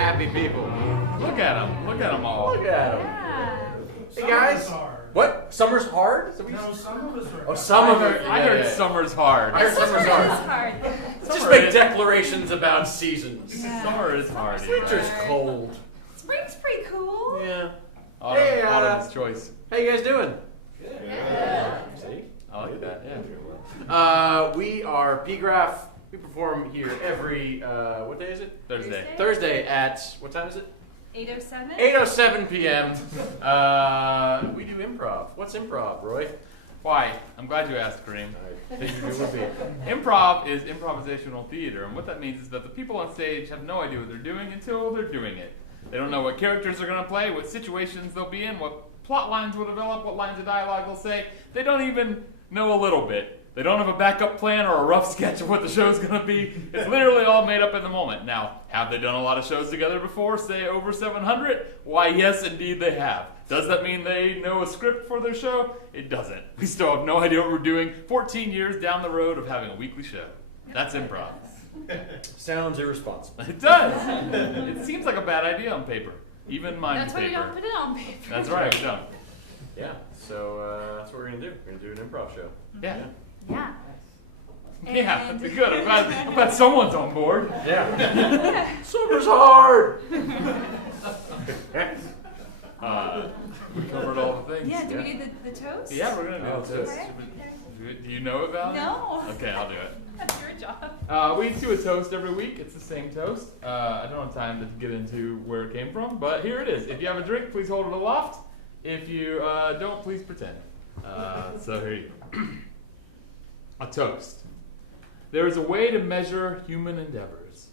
happy people. Look at them. Look at them all. Look at them. Yeah. Hey guys. What? Summer's hard? No, some of us are. Oh, some of it. I heard summer's hard. I heard summer's Summer hard. is hard. Just Summer make is- declarations about seasons. Yeah. Summer is hard. Winter's Right. cold. Spring's pretty cool. Yeah. Autumn, Hey, autumn's choice. How you guys doing? Yeah. See? I like that. Yeah. We are PGraph. We perform here every, what day is it? Thursday. Thursday at, what time is it? 8:07. 8:07 p.m. We do improv. What's improv, Roy? Why? I'm glad you asked, Kareem. I think it would be. Improv is improvisational theater, and what that means is that the people on stage have no idea what they're doing until they're doing it. They don't know what characters they're going to play, what situations they'll be in, what plot lines will develop, what lines of dialogue they'll say. They don't even know a little bit. They don't have a backup plan or a rough sketch of what the show's going to be. It's literally all made up in the moment. Now, have they done a lot of shows together before, say over 700? Why, yes, indeed they have. Does that mean they know a script for their show? It doesn't. We still have no idea what we're doing 14 years down the road of having a weekly show. That's improv. Sounds irresponsible. It does. It seems like a bad idea on paper. Even mine That's why we paper. don't put it on paper. That's right, we don't. Yeah, so that's what we're going to do. We're going to do an improv show. Yeah. Yeah. Yeah, And- that's good. I'm glad someone's on board. Yeah. Summer's hard! We covered all the things. Yeah, do we do the toast? Yeah, we're gonna Oh, do this. okay. Do you know about it? No. Okay, I'll do it. That's your job. We do a toast every week. It's the same toast. I don't have time to get into where it came from, but here it is. If you have a drink, please hold it aloft. If you don't, please pretend. So here you go. A toast. There is a way to measure human endeavors.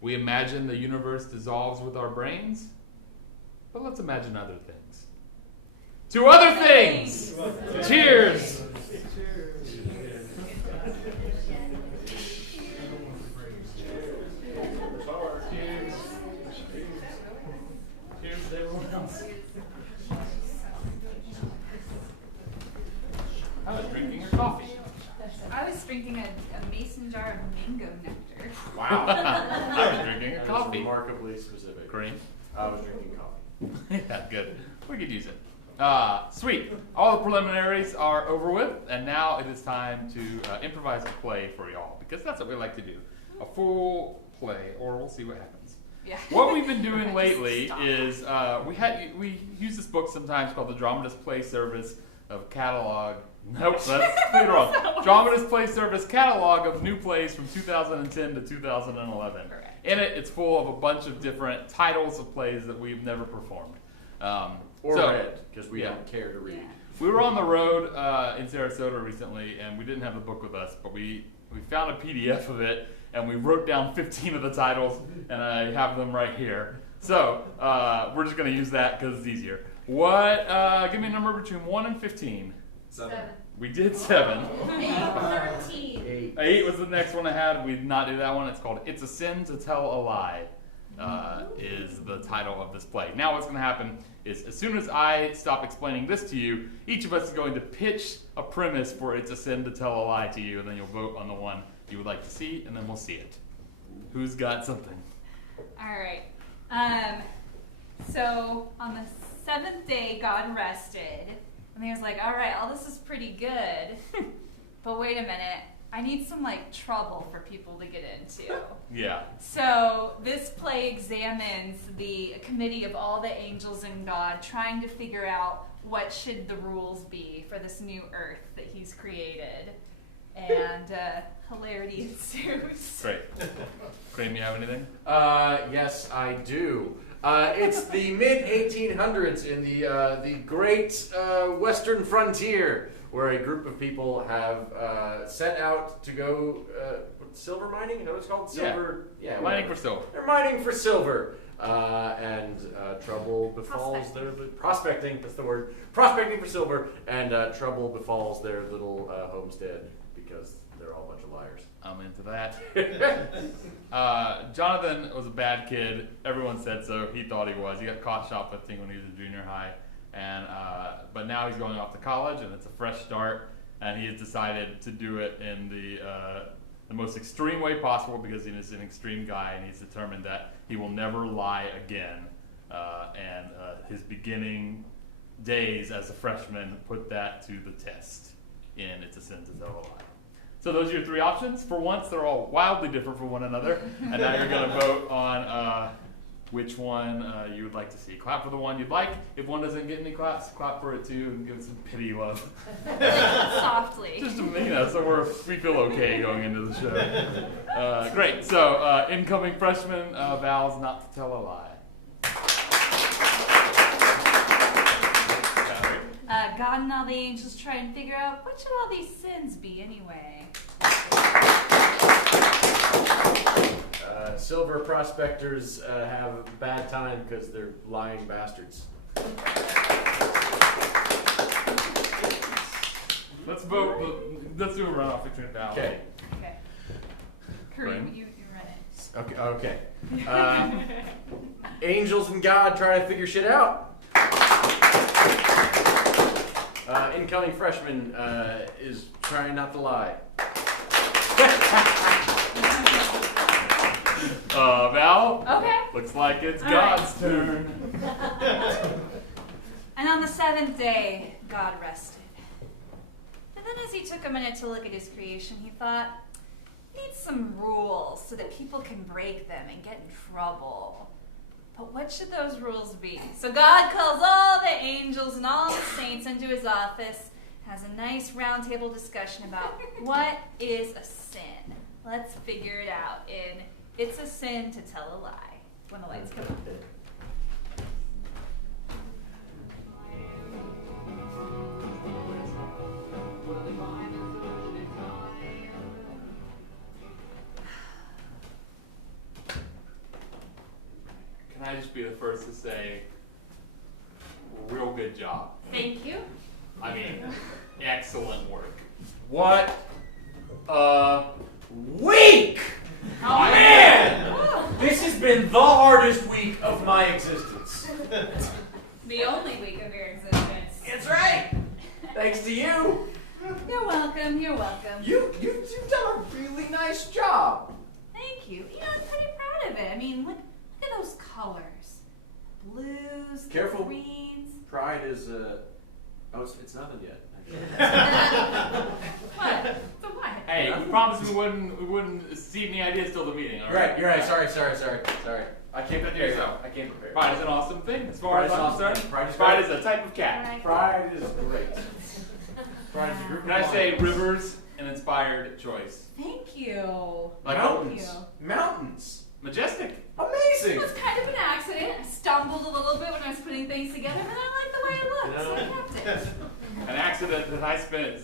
We imagine the universe dissolves with our brains, but let's imagine other things. To other things! Cheers! Cheers. Cheers to everyone else. I was drinking your coffee. I was drinking a mason jar of mango nectar. Wow. I was drinking a That was coffee. remarkably specific. Cream. I was drinking coffee. Yeah, good. We could use it. Sweet. All the preliminaries are over with, and now it is time to improvise a play for y'all, because that's what we like to do. A full play, or we'll see what happens. Yeah. What we've been doing lately Stop. is we use this book sometimes called the Dramatist Play Service of Catalog. Nope, that's completely wrong. Dramatist Play Service Catalog of new plays from 2010 to 2011. Correct. In it, it's full of a bunch of different titles of plays that we've never performed. Or So- read, because we yeah. don't care to read. Yeah. We were on the road in Sarasota recently, and we didn't have the book with us, but we found a PDF of it, and we wrote down 15 of the titles, and I have them right here. So we're just going to use that because it's easier. What? Give me a number between 1 and 15. 7. We did 7. 13. 8. 8 was the next one I had. We did not do that one. It's called It's a Sin to Tell a Lie, is the title of this play. Now what's going to happen is as soon as I stop explaining this to you, each of us is going to pitch a premise for It's a Sin to Tell a Lie to you, and then you'll vote on the one you would like to see, and then we'll see it. Who's got something? All right. So on the 7th day, God rested. And he was like, all right, all this is pretty good. But wait a minute. I need some like trouble for people to get into. Yeah. So this play examines the committee of all the angels in God trying to figure out what should the rules be for this new earth that he's created. And hilarity ensues. Great. Cream, you have anything? Yes, I do. It's the mid-1800s in the great western frontier, where a group of people have set out to go silver mining. You know what it's called? Silver. Yeah. Mining whatever. for silver. They're mining for silver, and trouble befalls their prospecting. That's the word. Prospecting for silver, and trouble befalls their little homestead because they're all a bunch of liars. I'm into that. Jonathan was a bad kid. Everyone said so. He thought he was. He got caught shoplifting when he was in junior high, and but now he's going off to college, and it's a fresh start. And he has decided to do it in the the most extreme way possible because he is an extreme guy and he's determined that he will never lie again. And his beginning days as a freshman put that to the test in It's a Sin to Tell a Lie. So those are your three options. For once, they're all wildly different from one another. And now you're going to vote on which one you would like to see. Clap for the one you'd like. If one doesn't get any claps, clap for it too and give it some pity love. Softly. Just, so we feel okay going into the show. Great. So incoming freshman vows not to tell a lie. God and all the angels try and figure out what should all these sins be anyway. Silver prospectors have a bad time because they're lying bastards. Let's vote. Let's do a runoff between vows. Okay. Okay. Kareem, you run it. Okay. Angels and God try to figure shit out. Incoming freshman is trying not to lie. Val? Okay. Looks like it's All God's right. turn. And on the seventh day, God rested. And then as he took a minute to look at his creation, he thought, I need some rules so that people can break them and get in trouble. But what should those rules be? So God calls all the angels and all the saints into his office, has a nice round table discussion about what is a sin. Let's figure it out in It's a Sin to Tell a Lie when the lights come on. Can I just be the first to say, real good job. Thank you. I mean, excellent work. What a week! Oh, Man! Oh, This has been the hardest week of my existence. the only week of your existence. That's right. Thanks to you. You're welcome. You're welcome. You've done a really nice job. Thank you. You know, I'm pretty proud of it. I mean, look at those colors. Blues, Careful. greens. Pride is it's nothing yet. What? The what? Hey, we promised we wouldn't see any ideas till the meeting. All right. You're right. Sorry. I came prepared. yourself. I came prepared. Pride is an awesome thing, as far as Pride is I'm awesome. concerned. Pride is Pride is a type of cat. Pride is great. Pride is a group Can of I say lions. rivers, an inspired choice? Thank you. Like Mountains. Thank Mamountains. Majestic. Amazing. It was kind of an accident. I stumbled a little bit when I was putting things together, but I liked the way it looked, so I kept it. An accident that I spent,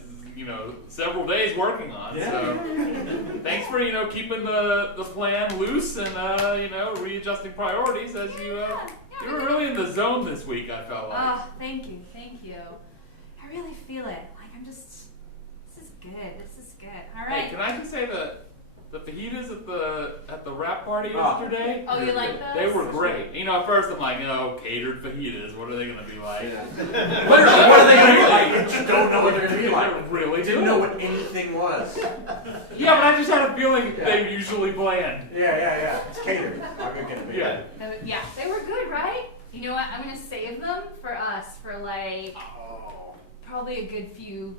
several days working on. Yeah. So thanks for, keeping the plan loose and, readjusting priorities as you were really in the zone this week, I felt like. Oh, thank you. I really feel it. Like, this is good. All right. Hey, can I just say that the fajitas at the wrap party yesterday? Oh, you like those? They were great. At first I'm like, catered fajitas. What are they gonna be like? Yeah. What are they going to be like? You just don't know what they're going to be like. They're really Didn't good. know what anything was. Yeah, but I just had a feeling Yeah. they usually bland. Yeah. It's catered. I'm going to be. Yeah. Yeah, they were good, right? You know what? I'm gonna save them for us for Oh. probably a good few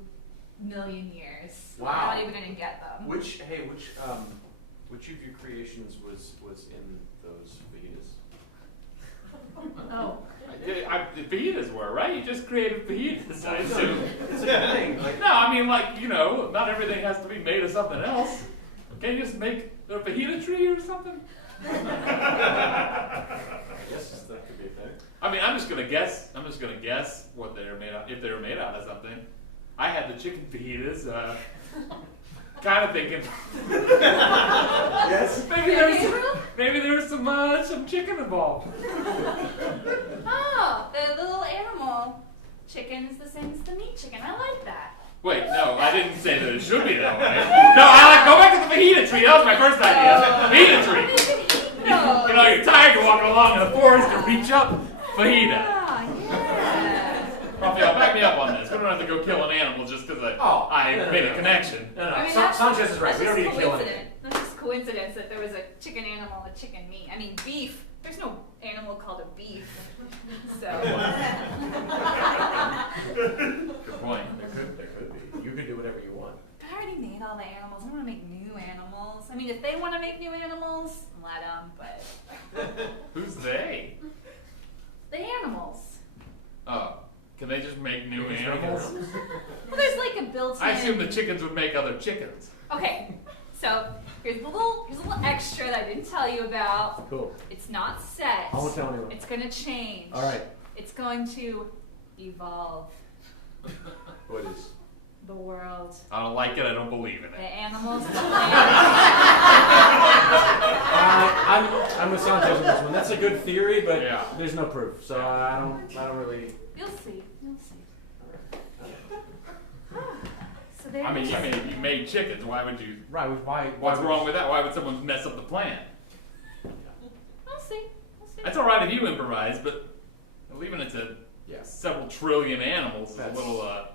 million years. Wow. We're not even gonna get them. Which of your creations was in those fajitas? Oh. The fajitas were, right? You just created fajitas, I assume. It's a good thing. No, I mean, not everything has to be made of something else. Can you just make a fajita tree or something? I guess that could be a thing. I mean, I'm just gonna guess what they're made out. If they were made out of something, I had the chicken fajitas. Kind of thinking. Yes. Maybe there's some chicken involved. Oh, the little animal chicken is the same as the meat chicken. I like that. Wait, no, I didn't say that it should be that way. No, go back to the fajita tree. That was my first idea. Fajita tree. You're tired, you're walking along in the forest, you reach up, fajita. Ah, yeah. Raphael, back me up on this. We don't have to go kill an animal just because I made a connection. No. I mean, Sanchez is right. That's We don't need just to kill anything. coincidence. That's just coincidence that there was a chicken animal and chicken meat. I mean, beef. There's no animal called a beef. So. Good point. There could be. You could do whatever you want. But I already made all the animals. I don't want to make new animals. I mean, if they want to make new animals, let them. But Who's they? the animals. Oh, can they just make new Just make animals? Well, there's like a built-in. I assume the chickens would make other chickens. Okay, so here's a little extra that I didn't tell you about. Cool. It's not set. I won't tell anyone. It's gonna change. All right. It's going to evolve What is? the world. I don't like it. I don't believe in The it. animals, the plants. I'm with Sanchez on this one. That's a good theory, but Yeah. there's no proof, so I don't really. You'll see. You'll see. So there. I mean, you made chickens. Why would you? Right. Why? What's wrong with that? Why would someone mess up the plan? We'll see. We'll see. That's all right if you improvise, but leaving it to Yeah. several trillion animals is That's- a little.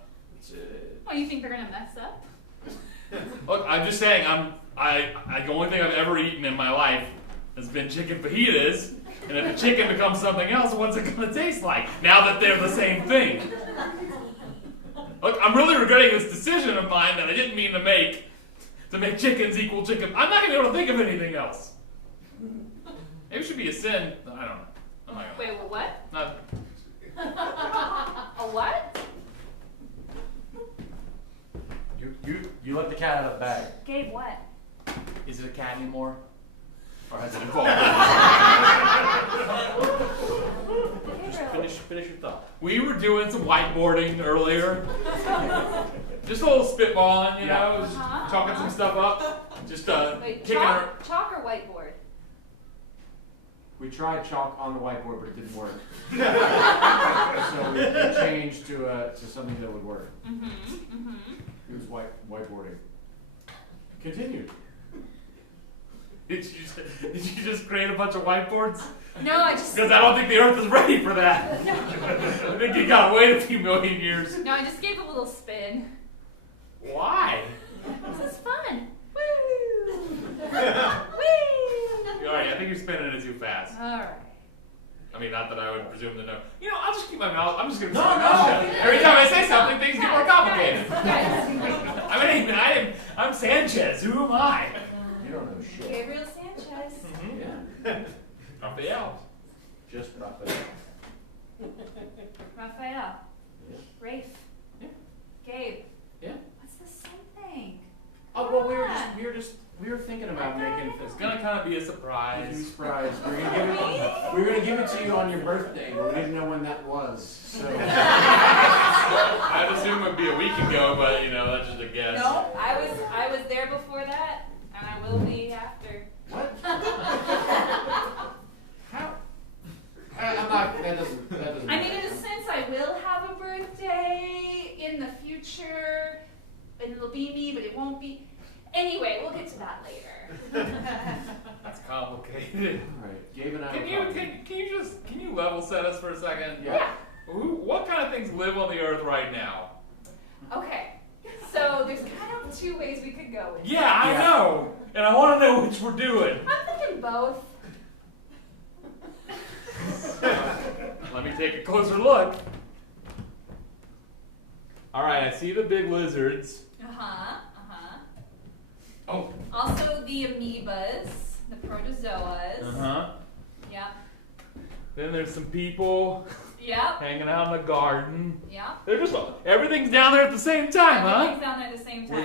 Oh, you think they're gonna mess up? Look, I'm just saying. The only thing I've ever eaten in my life has been chicken fajitas, and if the chicken becomes something else, what's it gonna taste like? Now that they're the same thing. Look, I'm really regretting this decision of mine that I didn't mean to make chickens equal chicken. I'm not gonna be able to think of anything else. Maybe it should be a sin. I don't know. I'm not gonna. Wait, what? Not, A what? You let the cat out of the bag. Gabe, what? is it a cat anymore? Or has it evolved? Finish your thought. We were doing some whiteboarding earlier. Just a little spitballing, you know, just chalking some stuff up. Just Wait, kicking her. chalk or whiteboard? We tried chalk on the whiteboard, but it didn't work. So we changed to something that would work. It was whiteboarding. Continue. Did you just create a bunch of whiteboards? No, I just. Because I don't think the Earth is ready for that. I think you gotta wait a few million years. No, I just gave a little spin. Why? This is fun. Woo! Woo! Alright, I think you're spinning it too fast. All right. I mean, not that I would presume to know. You know, I'll just keep my mouth. I'm just gonna keep No, my mouth no. shut. Every time I say something, things get more complicated. Guys, I'm Sanchez. Who am I? You don't know shit. Gabriel Sanchez. Yeah. Raphael. Just Raphael. Raphael. Yeah. Rafe. Yeah. Gabe. Yeah. What's the same thing? Oh well, we were thinking about making It's gonna kind of be a a surprise. surprise. We were gonna give it to you on your birthday, but we didn't know when that was. So I'd assume it'd be a week ago, but you know, that's just a guess. No, I was there before that, and I will be after. what? How? I'm not. That doesn't. I mean, in a sense, I will have a birthday in the future, and it'll be me, but it won't be. Anyway, we'll get to that later. That's complicated. All right, Gabe and I. Can you level set us for a second? Yeah. What kind of things live on the Earth right now? Okay, so there's kind of two ways we could go with it. Yeah, I know, and I want to know which we're doing. I'm thinking both. Let me take a closer look. All right, I see the big lizards. Oh. Also the amoebas, the protozoas. Yep. Then there's some people Yep. hanging out in the garden. Yep. They're just everything's down there at the same time, Everything's down there at the same time. Were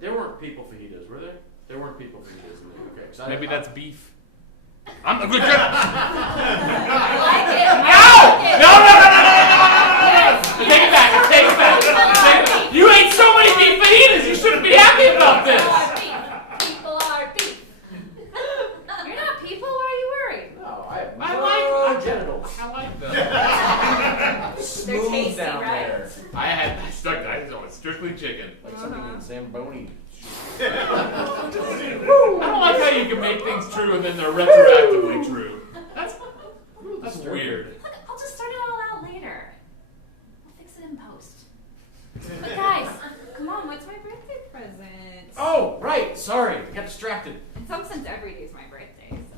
there weren't people fajitas, were there? There weren't people fajitas. Okay. 'Cause Maybe I- that's beef. I'm a good I like it. No! I like it. No! Take it back. Take it back. You ate so many beef fajitas. You shouldn't be happy about this. People are beef. You're not people. Why are you worried? No, I have I like genitals. I like them. They're Smooth tasty, down right? there. I stuck. It's strictly chicken. Like something in Zamboni. I don't like how you can make things true and then they're retroactively true. That's weird. Look, I'll just start it all out later. I'll fix it in post. sorry, I got distracted. In some sense, every day is my birthday, so.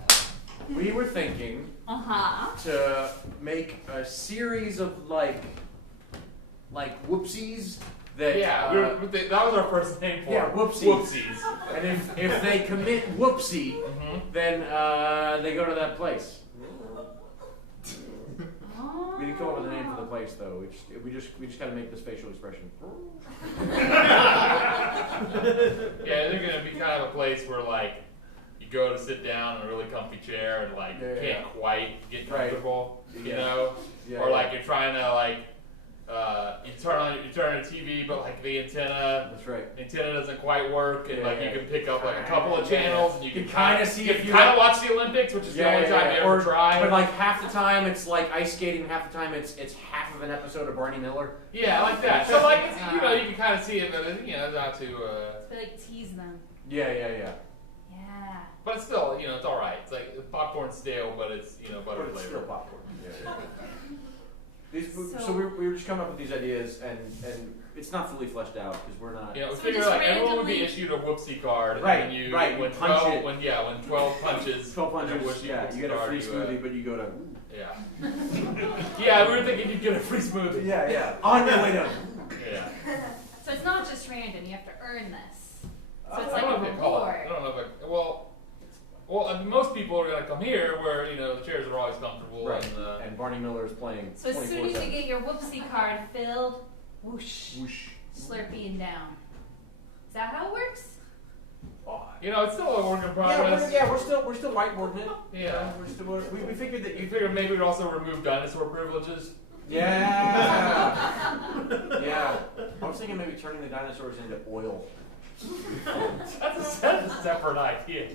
We were thinking to make a series of like whoopsies that that was our first name for it. Yeah, whoopsies. And if they commit whoopsie, then they go to that place. We didn't come up with a name for the place though. We just gotta make this facial expression. Yeah, they're gonna be kind of a place where like you go to sit down in a really comfy chair and like you can't quite get comfortable, you know, or like you're trying to like you turn on the TV, but like the antenna, the antenna doesn't quite work, and like you can pick up like a couple of channels, and you can kind of see if you kind of watch the Olympics, which is the only time you ever try. But like half the time it's like ice skating, half the time it's half of an episode of Barney Miller. Yeah, like that. So like it's, you know, you can kind of see it, but it's, you know, not too. It's like tease them. Yeah. But it's still, you know, it's all right. It's like popcorn's stale, but it's, you know, butter But it's flavor. still popcorn. So we were just coming up with these ideas, and it's not fully fleshed out because we're not. Yeah, we figure like everyone would be issued a whoopsie card, right? And you, right. When 12 punches, 12 punches. Yeah, you get a free smoothie, but you go to. Yeah. Yeah, we were thinking you'd get a free smoothie. Yeah. On your way down. Yeah. So it's not just random. You have to earn this. So it's I like don't a know if they call it. reward. I don't know if I, well, I mean, most people are gonna come here where you know the chairs are always comfortable, Right. And Barney Miller is playing. So as soon as you 24/7. get your whoopsie card filled, whoosh, Whoosh. Slurpee and down. Is that how it works? you know it's still a work in progress. We're still whiteboarding it. Yeah. We're still we figured that You figure maybe we'd also remove dinosaur privileges. Yeah. Yeah. I was thinking maybe turning the dinosaurs into oil. That's a separate idea. Yeah,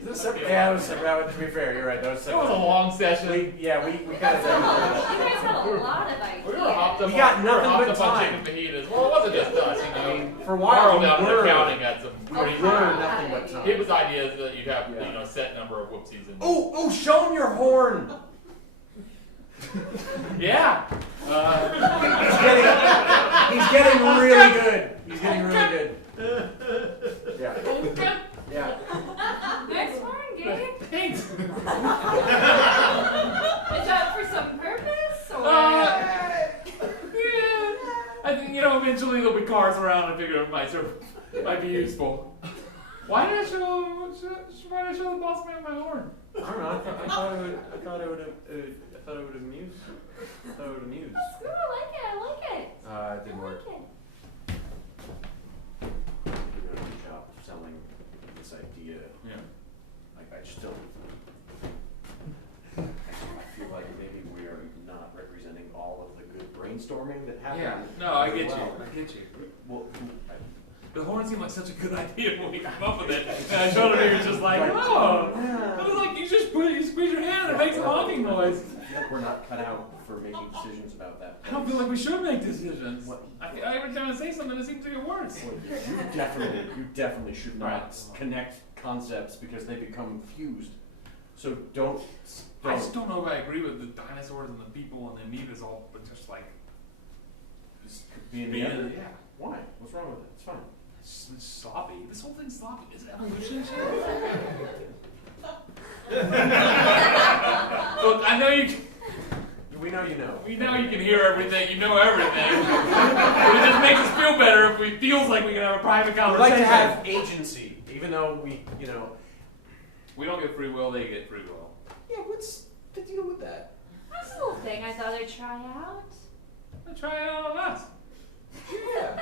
it was separate. To be fair, you're right. That was It separate. was a long session. We kind of. You guys have a lot of ideas. We were hopped up. We got on, nothing but on time. chicken fajitas. Well, it wasn't just us, you know. I mean, for a while Carl down we in were. accounting had some. We pretty were nothing but time. It was ideas that you'd have, you know, a set number of whoopsies and. Oh, show him your horn. Yeah. He's getting really good. He's getting really good. Yeah. Nice horn, Gabe. Thanks. Is that for some purpose or? Yeah. I think, you know, eventually there'll be cars around and figure it might be useful. Why did I show the boss man my horn? I don't know. I thought it would amuse. That's good. I like it. It didn't work. I like it. You're doing a good job of selling this idea. Yeah. I just don't. I feel like maybe we are not representing all of the good brainstorming that happened. Yeah. No, I get you. Well, I get you. Well, The horn seemed like such a good idea when we came up with it. And I showed him, he was just like, oh. I was like, you squeeze your hand and it makes a honking noise. I feel like we're not cut out for making decisions about that. I don't feel like we should make decisions. Every time I say something, it seems to get worse. You definitely should not connect concepts because they become fused. So don't. I just don't know if I agree with the dinosaurs and the people and the amoebas all, but just like Being yeah. Why? What's wrong with it? It's fine. It's sloppy. This whole thing's sloppy. Is it evolution? Look, I know you. We know you know. We know you can hear everything. You know everything. But it just makes us feel better if we feels like we can have a private We conversation. like to have agency, even though we don't get free will. They get free will. Yeah, what's the deal with that? That's a little thing I thought I'd try out. Try it out on us. Yeah.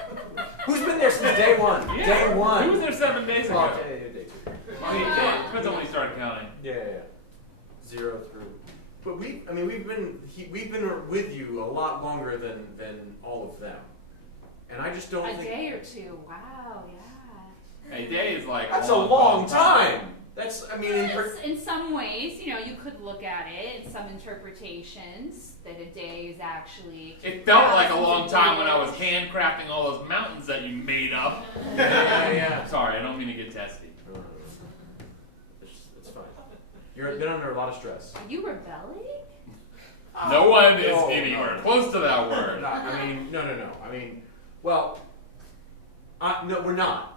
Who's been there since day one? Yeah. Day one. He was there 7 days ago. Well, day two. Depends on when you started counting. Yeah. 0 through. But we've been with you a lot longer than all of them, and I just don't A think day or two. Wow. Yeah. A day is like that's a long time. That's In some ways, you know, you could look at it in some interpretations that a day is actually. It felt like a long thousands of time when I was years. handcrafting all those mountains that you made up. Yeah. Sorry, I don't mean to get testy. It's fine. You've been under a lot of stress. Are you rebelling? No one is no, anywhere close to that word. No. I mean, well, no, we're not.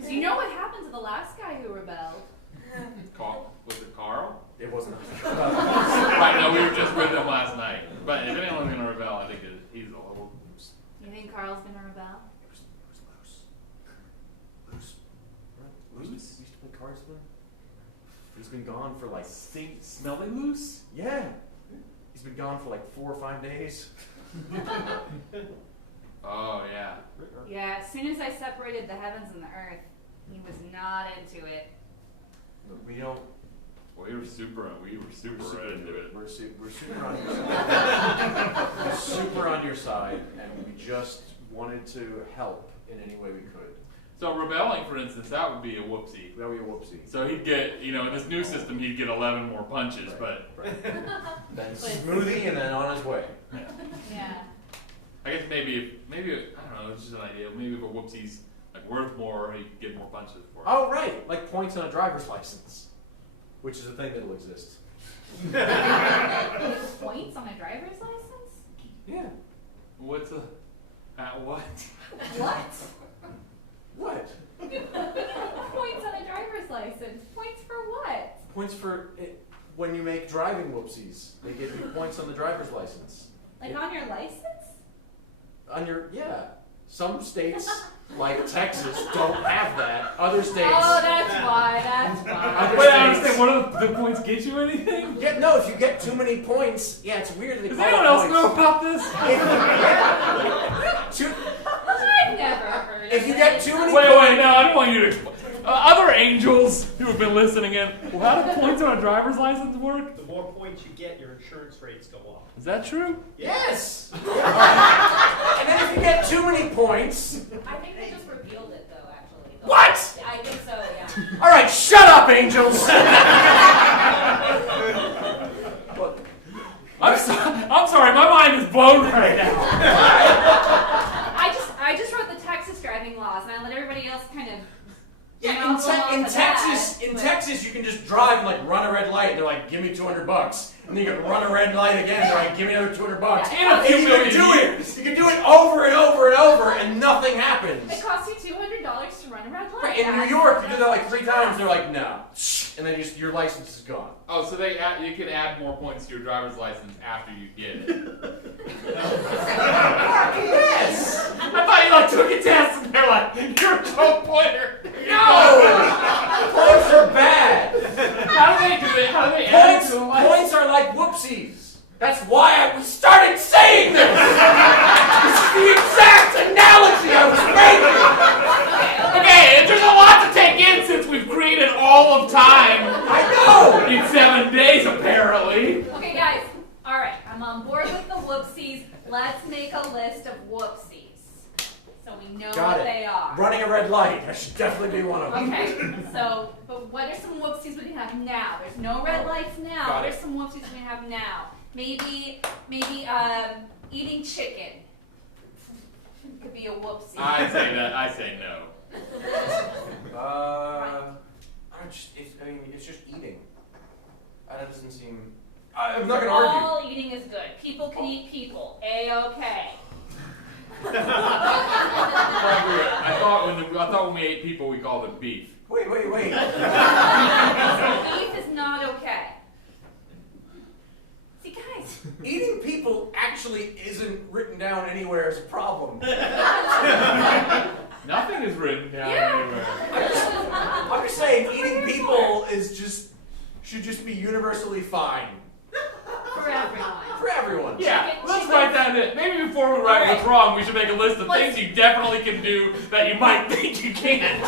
Because you know what happened to the last guy who rebelled. Was it Carl? It wasn't. Right, no, we were just with him last night. But if anyone's gonna rebel, I think he's a little loose. You think Carl's gonna rebel? Loose. We used to play cards with him. He's been gone for like. Smelly loose? Yeah. He's been gone for like 4 or 5 days. Oh yeah. Yeah, as soon as I separated the heavens and the earth, he was not into it. We don't. We were super into it. We're super on your side. We're super on your side, and we just wanted to help in any way we could. So rebelling, for instance, that would be a whoopsie. That would be a whoopsie. So he'd get, in this new system, he'd get 11 more punches, Right. but Then smoothie, and then on his way. Yeah. I guess maybe I don't know, it's just an idea. Maybe if a whoopsie's like worth more, he could get more punches for it. Oh, right. Like points on a driver's license, which is a thing that'll exist. Points on a driver's license? Yeah. What's a what? What? What? Points on a driver's license. Points for what? Points for it, when you make driving whoopsies. They give you points on the driver's license. Like on your license? On your, yeah. Some states, like Texas, don't have that. Other states. Oh, that's why. Other Wait, I states- understand. What do the points get you anything? Yeah, no, if you get too many points, yeah, it's weird that they Does call it anyone else points. know about this? I've never heard If of you it. get too many Wait, points. no, I don't want you to explain. Other angels who have been listening in, well, how do points on a driver's license work? The more points you get, your insurance rates go up. Is that true? Yes! And then if you get too many points. I think they just repealed it, though, actually. What? I think so, yeah. Alright, shut up, angels! I'm sorry, my mind is blown right now. I just wrote the Texas driving laws, and I let everybody else kind of. Yeah, in Texas, you can just drive and like run a red light. They're like, "Give me $200," and then you can run a red light again. They're like, "Give me another $200." In a few And you million can do years. it. You can do it over and over and over, and nothing happens. It costs you $200 to run a red light. Right, in New York, you do that like 3 times. They're like, "No," and then your license is gone. Oh, so you can add more points to your driver's license after you get it. Yes. I thought you like took a test and they're like, you're a 12-pointer. No. Points are bad. How do they add it to the license? Points are like whoopsies. That's why we started saying this. This is the exact analogy I was making. Okay, there's a lot to take in since we've created all of time I know. in 7 days, apparently. Okay, guys. All right, I'm on board with the whoopsies. Let's make a list of whoopsies so we know Got what it. they are. Running a red light. That should definitely be one of them. Okay, so, but what are some whoopsies we can have now? There's no red lights now. Got What it. are some whoopsies we can have now? Maybe, eating chicken could be a whoopsie. I say no. It's just eating. That doesn't seem. I'm not gonna argue. All eating is good. People can eat people. A-okay. I thought when we ate people, we called it beef. Wait. Beef is not okay. See, guys. Eating people actually isn't written down anywhere as a problem. Nothing is written down Yeah. anywhere. I'm just saying, eating people should just be universally fine For everyone. for everyone. Yeah, Chicken- let's chicken- write that in. Maybe before we write what's wrong, we should make a list of Let's- things you definitely can do that you might think you can't.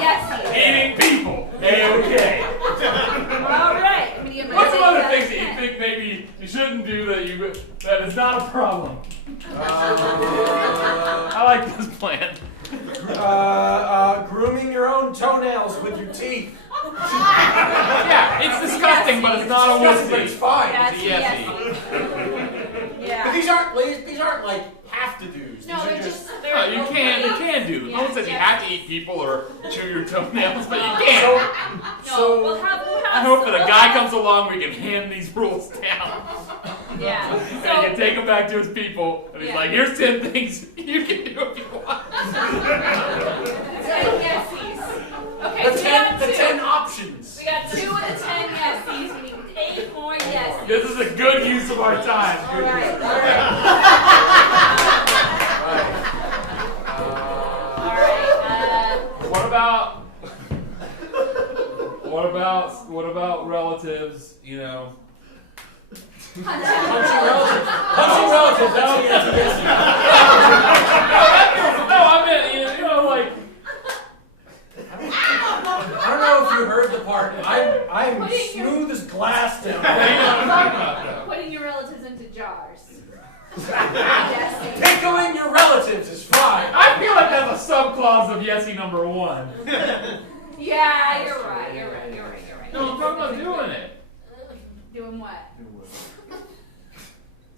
Yes. Eating people. A-okay. All right. I'm gonna give What's some other myself things that you 10. think maybe you shouldn't do that is not a problem? I like this plan. Grooming your own toenails with your teeth. Yeah, it's disgusting, but it's not a Disgusting, but it's wussy. fine. Yes, It's a yes. But Yeah. these aren't like have to do's. No, These they're are just. No, They're you can do them. No one says you have to eat people or chew your toenails, but you can. No, we'll have I hope that a guy comes along, we can hand these rules down. Yeah. And he can take them back to his people, and he's Yeah. like, here's 10 things you You can do if you want. 10 yeses. Okay, The so ten, we the got 10 two. options. We got 2 of the 10 yeses. We need 8 more yeses. This is a good use of our time. All right. Right. What about relatives? You know. Punching relatives. Punching relatives. That's a yes, yes. No, I meant you know like. I don't know if you heard the part. I'm smooth as glass down there. Putting your relatives into jars. Pickling your relatives is fine. I feel like that's a subclause of Yesy number 1. Yeah, you're right. You're right. No, I'm talking about doing it. Doing what?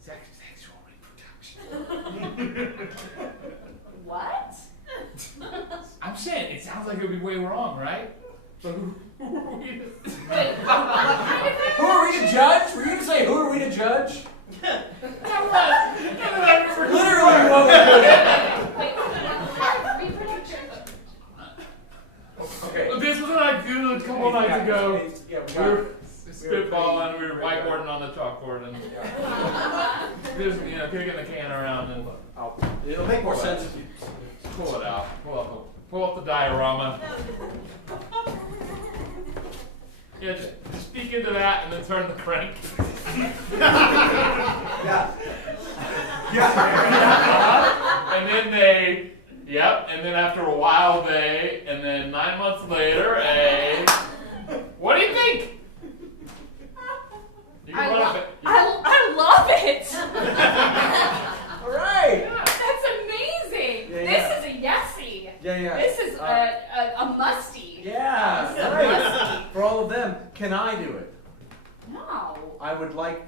Sexual reproduction. What? I'm saying it sounds like it would be way wrong, right? So who are we to? Wait, what kind of Who are we to judge? Were you going to say who are we to judge? Literally what we're Wait, reproduction. Okay. This was what I did a couple nights ago. Yeah, We were spitballing, we were whiteboarding on the chalkboard, and just kicking the can around, and It'll make more sense if you pull it out. Pull up the diorama. Yeah, just speak into that, and then turn the crank. And then and then after a while and then 9 months later, what do you think? You can run it. I love it. All right. That's amazing. Yeah, This is a yesy. Yeah. This is a musty. Yeah. This is a Right. musty. For all of them, can I do it? No. I would like.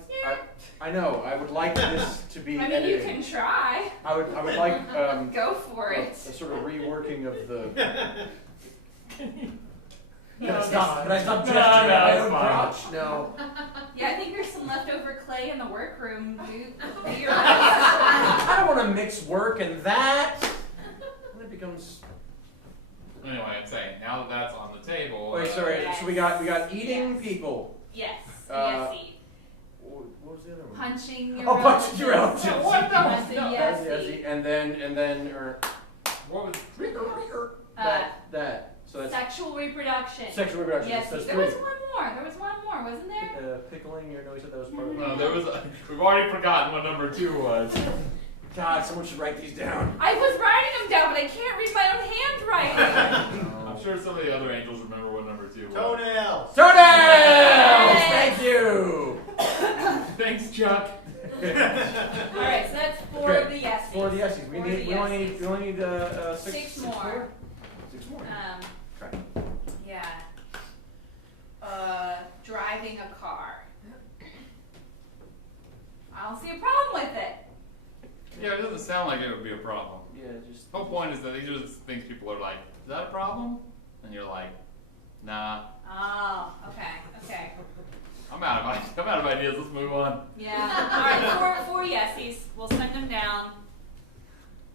I know. I would like this to be. I mean, edited. you can try. I would like. Go for a it. sort of reworking of the. No, Can I stop No, gesturing? no, I it's don't fine. crouch. No. Yeah, I think there's some leftover clay in the workroom. Do your best. I don't want to mix work and that. Then it becomes. Anyway, I'm saying now that that's on the table. Wait, sorry. Yes. So we got eating Yes. people. Yes. Uh, Yesy. What was the other one? Punching your Oh, punching your relatives. No, what the? That's a No. That's yesy. and then What was? that. So that's Sexual reproduction. sexual reproduction. Yes, That's there three. was one more. There was one more, wasn't there? Pickling. You know, he said that was part of it. No, we've already forgotten what number 2 was. God, someone should write these down. I was writing them down, but I can't read my own handwriting. I'm sure some of the other angels remember what number 2 was. Toenails. Toenails! Thank you. Thanks, Chuck. All right, so that's 4 of the yeses. 4 of the yeses. We Four of need. the We only yeses. need 6 more. 6 more. Okay. Yeah. Driving a car. I don't see a problem with it. Yeah, it doesn't sound like it would be a problem. Yeah, just. The whole point is that these are the things people are like, is that a problem? And you're like, nah, Oh, okay. I'm out of ideas, let's move on. Yeah. All right, 4 yeses. We'll send them down.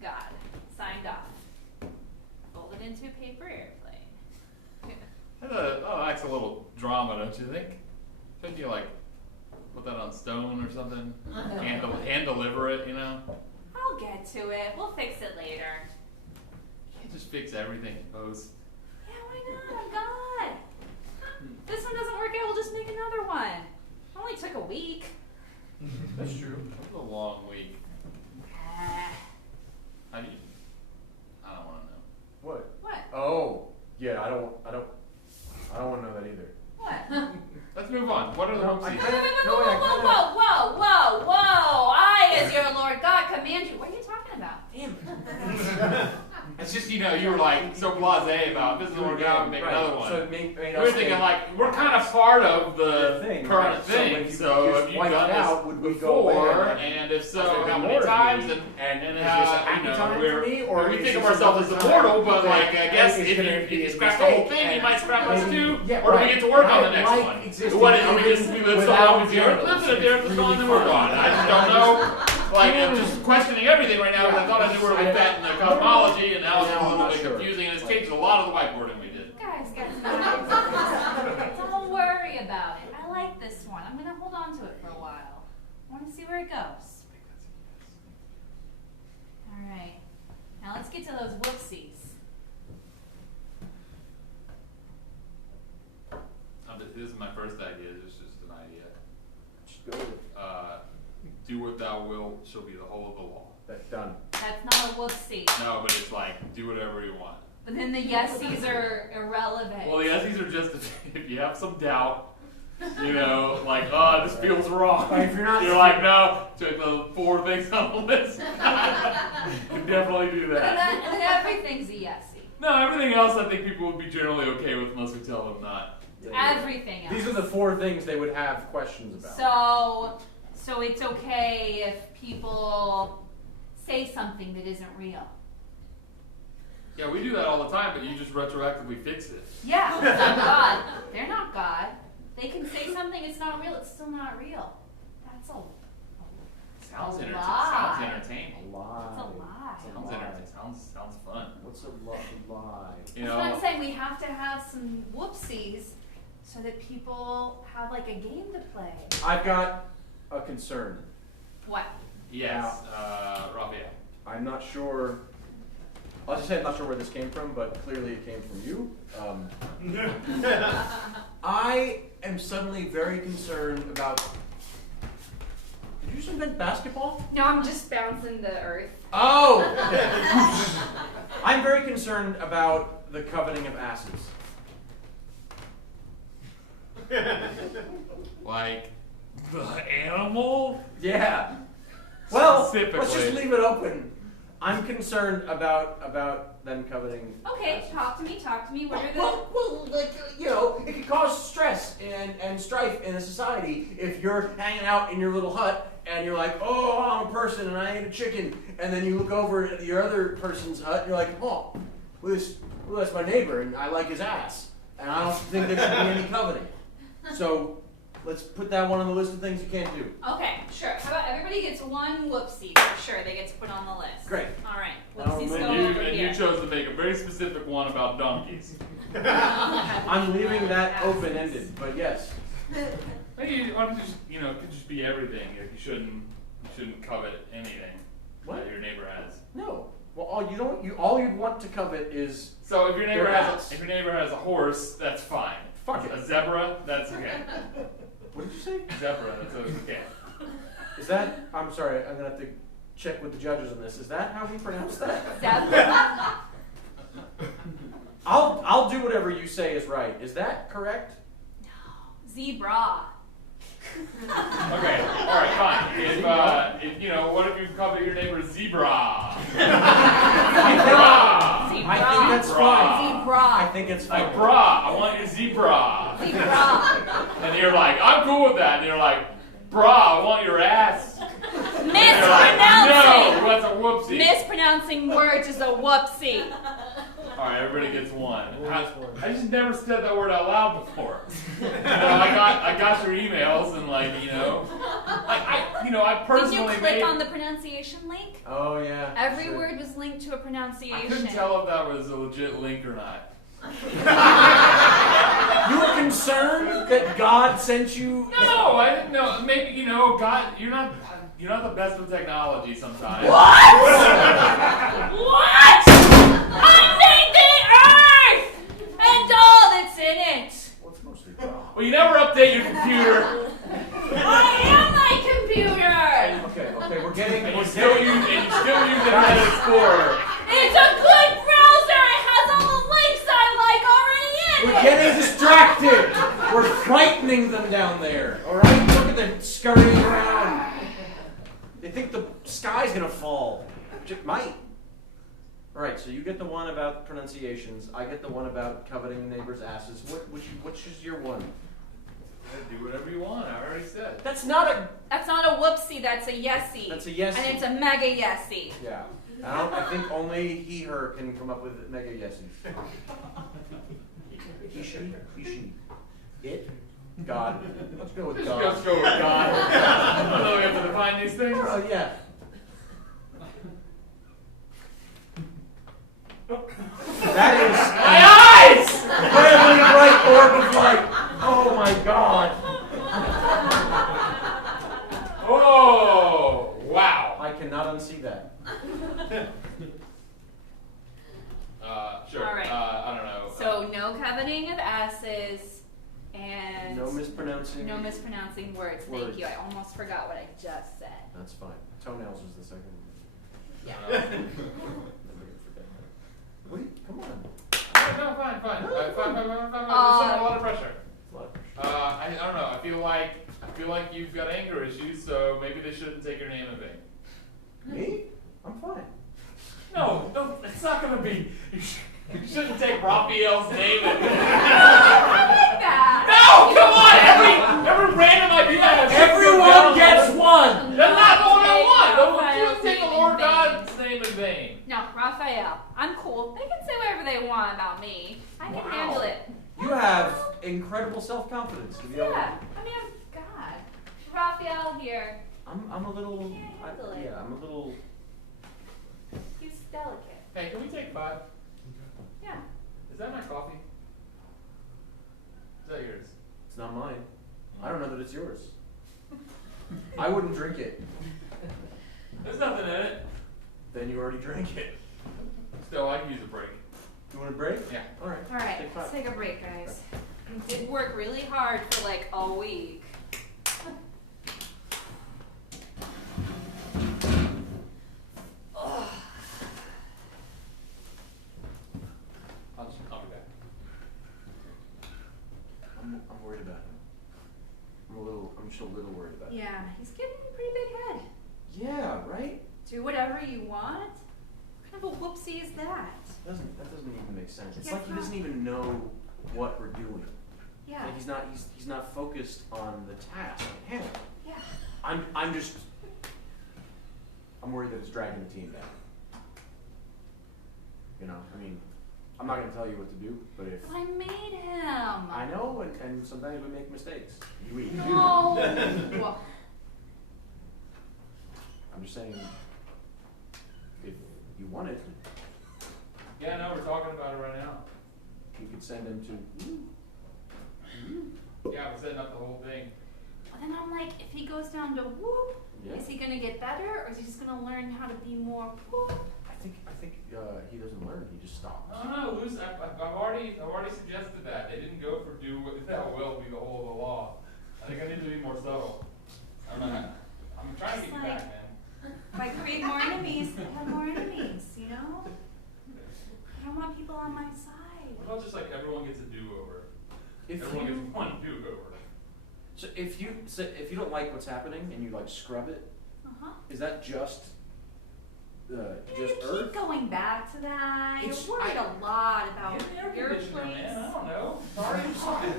God. Signed off. Folded into a paper airplane. That lacks a little drama, don't you think? Shouldn't you like put that on stone or something? Hand deliver it, you know? I'll get to it. We'll fix it later. You can't just fix everything in post. Yeah, why not? I'm God. This one doesn't work out, we'll just make another one. It only took a week. That's true. It was a long week. Ah, How do you? I don't want to know. What? what? Oh, yeah. I don't want to know that either. What? Let's move on. What are the No, hope I seeds? kinda- Whoa. I, as your Lord God, command you. What are you talking about? Damn. It's just, you were like so blasé about this is what we're going to make Right. another one. So it made us We're thinking like, we're kind of part of the current right. thing, So so if have you you wiped done it this out, would we go before, away? and if so, Is there how more many of times, me? and is this a how, happy time for we're, me, or we is think of this ourselves as another immortal, time? but like, I guess It's if gonna you be a scrap the whole mistake, thing, you and might scrap us maybe- too, yeah, or do we right. get to work on the I next like one? existing What, are we even just, we live so without long as the earth lives, and if the earth is gone, then we're gone. I just don't know. Like, I'm just questioning everything right now because I thought I knew where we fit in the cosmology, and now it's a little bit confusing, and it's changed a lot of the whiteboarding we did. Guys, don't worry about it. I like this one. I'm gonna hold on to it for a while. I want to see where it goes. All right. Now let's get to those whoopsies. This is my first idea. This is just an idea. Just go with it. Do what thou wilt shall be the whole of the law. That's done. That's not a whoopsie. No, but it's like, do whatever you want. But then the yesies are irrelevant. Well, the yesies are just if you have some doubt, you know, like, oh, this feels wrong. Like, if you're not, like, no, check the 4 things on the list. You definitely do But that. then everything's a yesy. No, everything else I think people would be generally okay with unless we tell them not. Everything else. These are the 4 things they would have questions about. So it's okay if people say something that isn't real. Yeah, we do that all the time, but you just retroactively fix it. Yeah, they're not God. They're not God. They can say something, it's not real, it's still not real. That's a Sounds lie. entertaining. A lie. That's a lie. Sounds entertaining. Sounds fun. What's a lie? You That's know, what I'm saying. We have to have some whoopsies so that people have like a game to play. I've got a concern. What? yes, Raphael. I'm not sure. I'll just say I'm not sure where this came from, but clearly it came from you. I am suddenly very concerned about. Did you just invent basketball? No, I'm just bouncing the earth. Oh! I'm very concerned about the coveting of asses. Like the animal? Yeah. Well, let's Specifically. just leave it open. I'm concerned about them coveting. Okay, asses. talk to me. What are the... Well, like, you know, it could cause stress and strife in a society if you're hanging out in your little hut and you're like, oh, I'm a person and I ate a chicken, and then you look over at your other person's hut and you're like, oh, well, that's my neighbor and I like his ass, and I don't think there should be any coveting. So let's put that one on the list of things you can't do. Okay, sure. How about everybody gets one whoopsie for sure. They get to put on the list. Great. All right. Well, Whoopsies and go And over you here. chose to make a very specific one about donkeys. I'm leaving that open-ended, but yes. Maybe why don't you just, you know, it could just be everything. Like you shouldn't covet anything What? that your neighbor has. No. Well, all you'd want to covet is. So if your neighbor Their has ass. if your neighbor has a horse, that's fine. Fuck it. A zebra, that's okay. What did you say? Zebra, that's okay. Is that? I'm sorry. I'm gonna have to check with the judges on this. Is that how we pronounce that? Zebra. I'll do whatever you say is right. Is that correct? Zebra. Okay, all right, fine. If you know, what if you covet your neighbor's zebra? Zebra. I think that's fine. Zebra. I think it's fine. Like, brah, I want your zebra. Zebra. And you're like, I'm cool with that. And you're like, brah, I want your ass. And you're like, Mispronouncing. no, that's a whoopsie. Mispronouncing words is a whoopsie. All right, everybody gets one. I just never said that word out loud before. You know, I got your emails and like, you know, I personally Did you click on the pronunciation link? Oh yeah. Every sure. word was linked to a I pronunciation. couldn't tell if that was a legit link or not. You were concerned that God sent you. No, I didn't know. Maybe, you know, God, you're not the best with technology sometimes. What? What? I made the earth and all that's in it. What's mostly wrong? Well, you never update your computer, I am my computer. Okay, we're getting. and you still use Internet Explorer. It's a good browser. It has all the links I like already in We're it. getting distracted. We're frightening them down there. All right, look at them scurrying around. They think the sky's gonna fall. It might. All right, so you get the one about pronunciations. I get the one about coveting neighbors' asses. Which is your one? Do whatever you want. I already said. That's not a. That's not a whoopsie. That's a yesy. That's a yesy. And it's a mega yesy. Yeah. I think only he/her can come up with mega yeses. He/she. It. God. Let's go with God. Let's go with God. I don't know we have to define these things. Oh yeah. orb of light. Oh my God. Oh, wow. I cannot unsee that. Sure. All right. I don't know. So no coveting of S's and No mispronouncing. no mispronouncing words. Words. Thank you. I almost forgot what I just said. That's fine. Toenails was the second. Yeah. Wait, come on. No, fine. Fine. There's a lot of pressure. A lot of pressure. I don't know. I feel like you've got anger issues, so maybe they shouldn't take your name in vain. Me? I'm fine. No, it's not gonna be. You shouldn't take Raphael's name in vain. No, come on! Every random idea has Everyone gets one! That's not the one I want! Raphael's Don't take the name Lord in vain. God's name in vain. No, Raphael. I'm cool. They can say whatever they want about me. I can Wow. handle it. You have incredible self-confidence to be able to. Yeah. I mean, God. Raphael here. I'm a little. Can't handle it. Yeah, I'm a little. He's delicate. Hey, can we take 5? Yeah. Is that my coffee? Is that yours? It's not mine. I don't know that it's yours. I wouldn't drink it. There's nothing in it. Then you already drank it. Still, I can use a break. You want a break? Yeah. All right. All right, Take let's 5. take a break, guys. We did work really hard for like a week. I'll be back. I'm worried about him. I'm just a little worried about him. Yeah, he's getting a pretty big head. Yeah, right? Do whatever you want? What kind of a whoopsie is that? That doesn't even make sense. It's Yeah, like he doesn't even know what we're doing. Yeah, Like he's not focused on the task at hand. yeah. I'm worried that it's dragging the team down. You know, I mean, I'm not gonna tell you what to do, but if But I made him. I know, and sometimes we make mistakes. We No. I'm just saying, if you wanted, Yeah, no, we're talking about it right now. you could send him to. Yeah, we're setting up the whole thing. Well, then I'm like, if he goes down to whoop, Yeah. is he gonna get better, or is he just gonna learn how to be more whoop? I think he doesn't learn. He just stops. I don't know, Luce. I've already suggested that. They didn't go for do what thou wilt be the whole of the law. I think I need to be more subtle. I'm trying to get you back, man. If I create more enemies, I have more enemies, you know? I don't want people on my side. What about just like everyone gets a do-over? If Everyone you gets one do-over. so if you don't like what's happening and you like scrub it, Uh-huh. is that just You keep Earth? going back to that. It's- You're worried a lot about Get the air your conditioner, man. I place. don't know. Sorry, I'm sorry.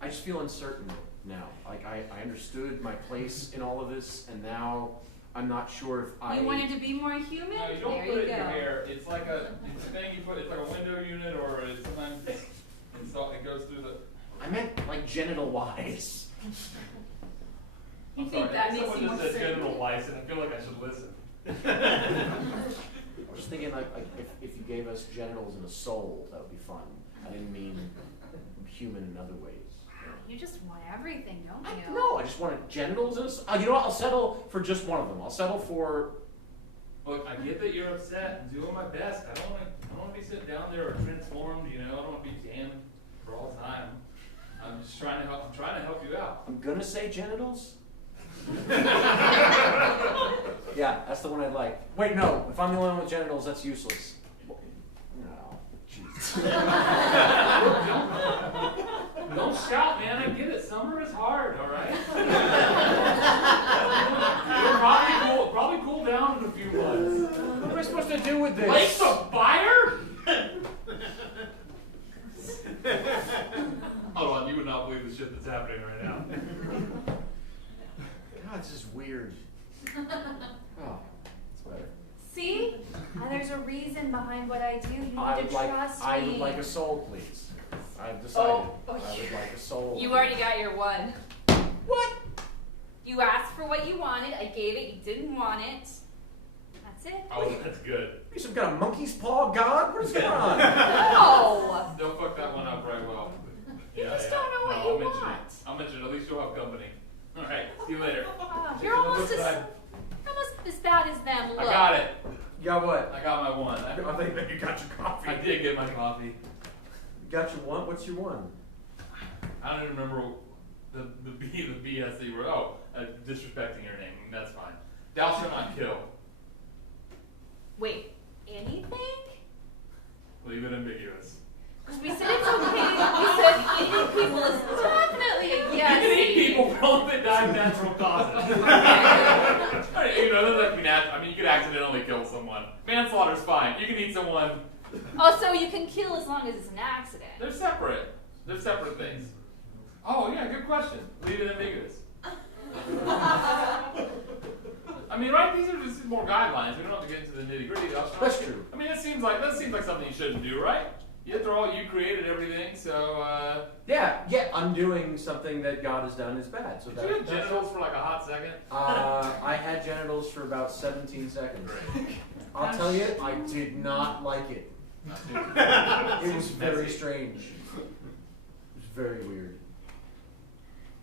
I just feel uncertain now. Like I understood my place in all of this, and now I'm not sure if I. You wanted to be more human? No, you don't there put you it in go. your hair. It's like a thing you put. It's like a window unit, or sometimes it goes through the. I meant like genital wise. You I'm think sorry, that makes someone you just more said certain? genital lice, and I feel like I should listen. I was thinking like if you gave us genitals and a soul, that would be fun. I didn't mean human in other ways. You just want everything, don't you? No, I just wanted genitals and a soul. You know what? I'll settle for just one of them. I'll settle for. Look, I get that you're upset. I'm doing my best. I don't want to be sitting down there or transformed. You know, I don't want to be damned for all time. I'm just trying to help. I'm trying to help you out. I'm gonna say genitals. Yeah, that's the one I like. Wait, no. If I'm the only one with genitals, that's useless. No, jeez. Don't shout, man. I get it. Summer is hard. All right. It'll probably cool down in a few months. What am I supposed to do with this? Light the fire? Hold on, you would not believe the shit that's happening right now. God, this is weird. Oh, it's better. See? There's a reason behind what I do. You need I to would like. trust I me. would like a soul, please. I've decided. I would like a soul. You already got your one. What? You asked for what you wanted. I gave it. You didn't want it. That's it. Oh, that's good. Are you some kind of monkey's paw god? What is going on? No! Don't fuck that one up right well. You just don't know what you I'll mention want. it. I'll mention it. At least you'll have company. All right. See you later. You're almost as bad as them. Look. I got it. You got what? I got my one. I think that you got your coffee. I did get my coffee. You got your one? What's your one? I don't even remember the BS that you were. Oh, disrespecting your name. That's fine. Thou shalt not kill. Wait, anything? Leave it ambiguous. Because we said it's okay. We said eating people is definitely a yes. You can eat people for all that die of natural causes. You know, doesn't have to be natural. I mean, you could accidentally kill someone. Manslaughter's fine. You can eat someone. Oh, so you can kill as long as it's an accident. They're separate. They're separate things. Oh, yeah, good question. Leave it ambiguous. I mean, right? These are just more guidelines. We don't have to get into the nitty gritty. That's true. I mean, that seems like something you shouldn't do, right? You created everything, so. Yeah, undoing something that God has done is bad. So Did you have genitals for like a hot second? I had genitals for about 17 seconds. I'll tell you, I did not like it. It was very strange. It was very weird.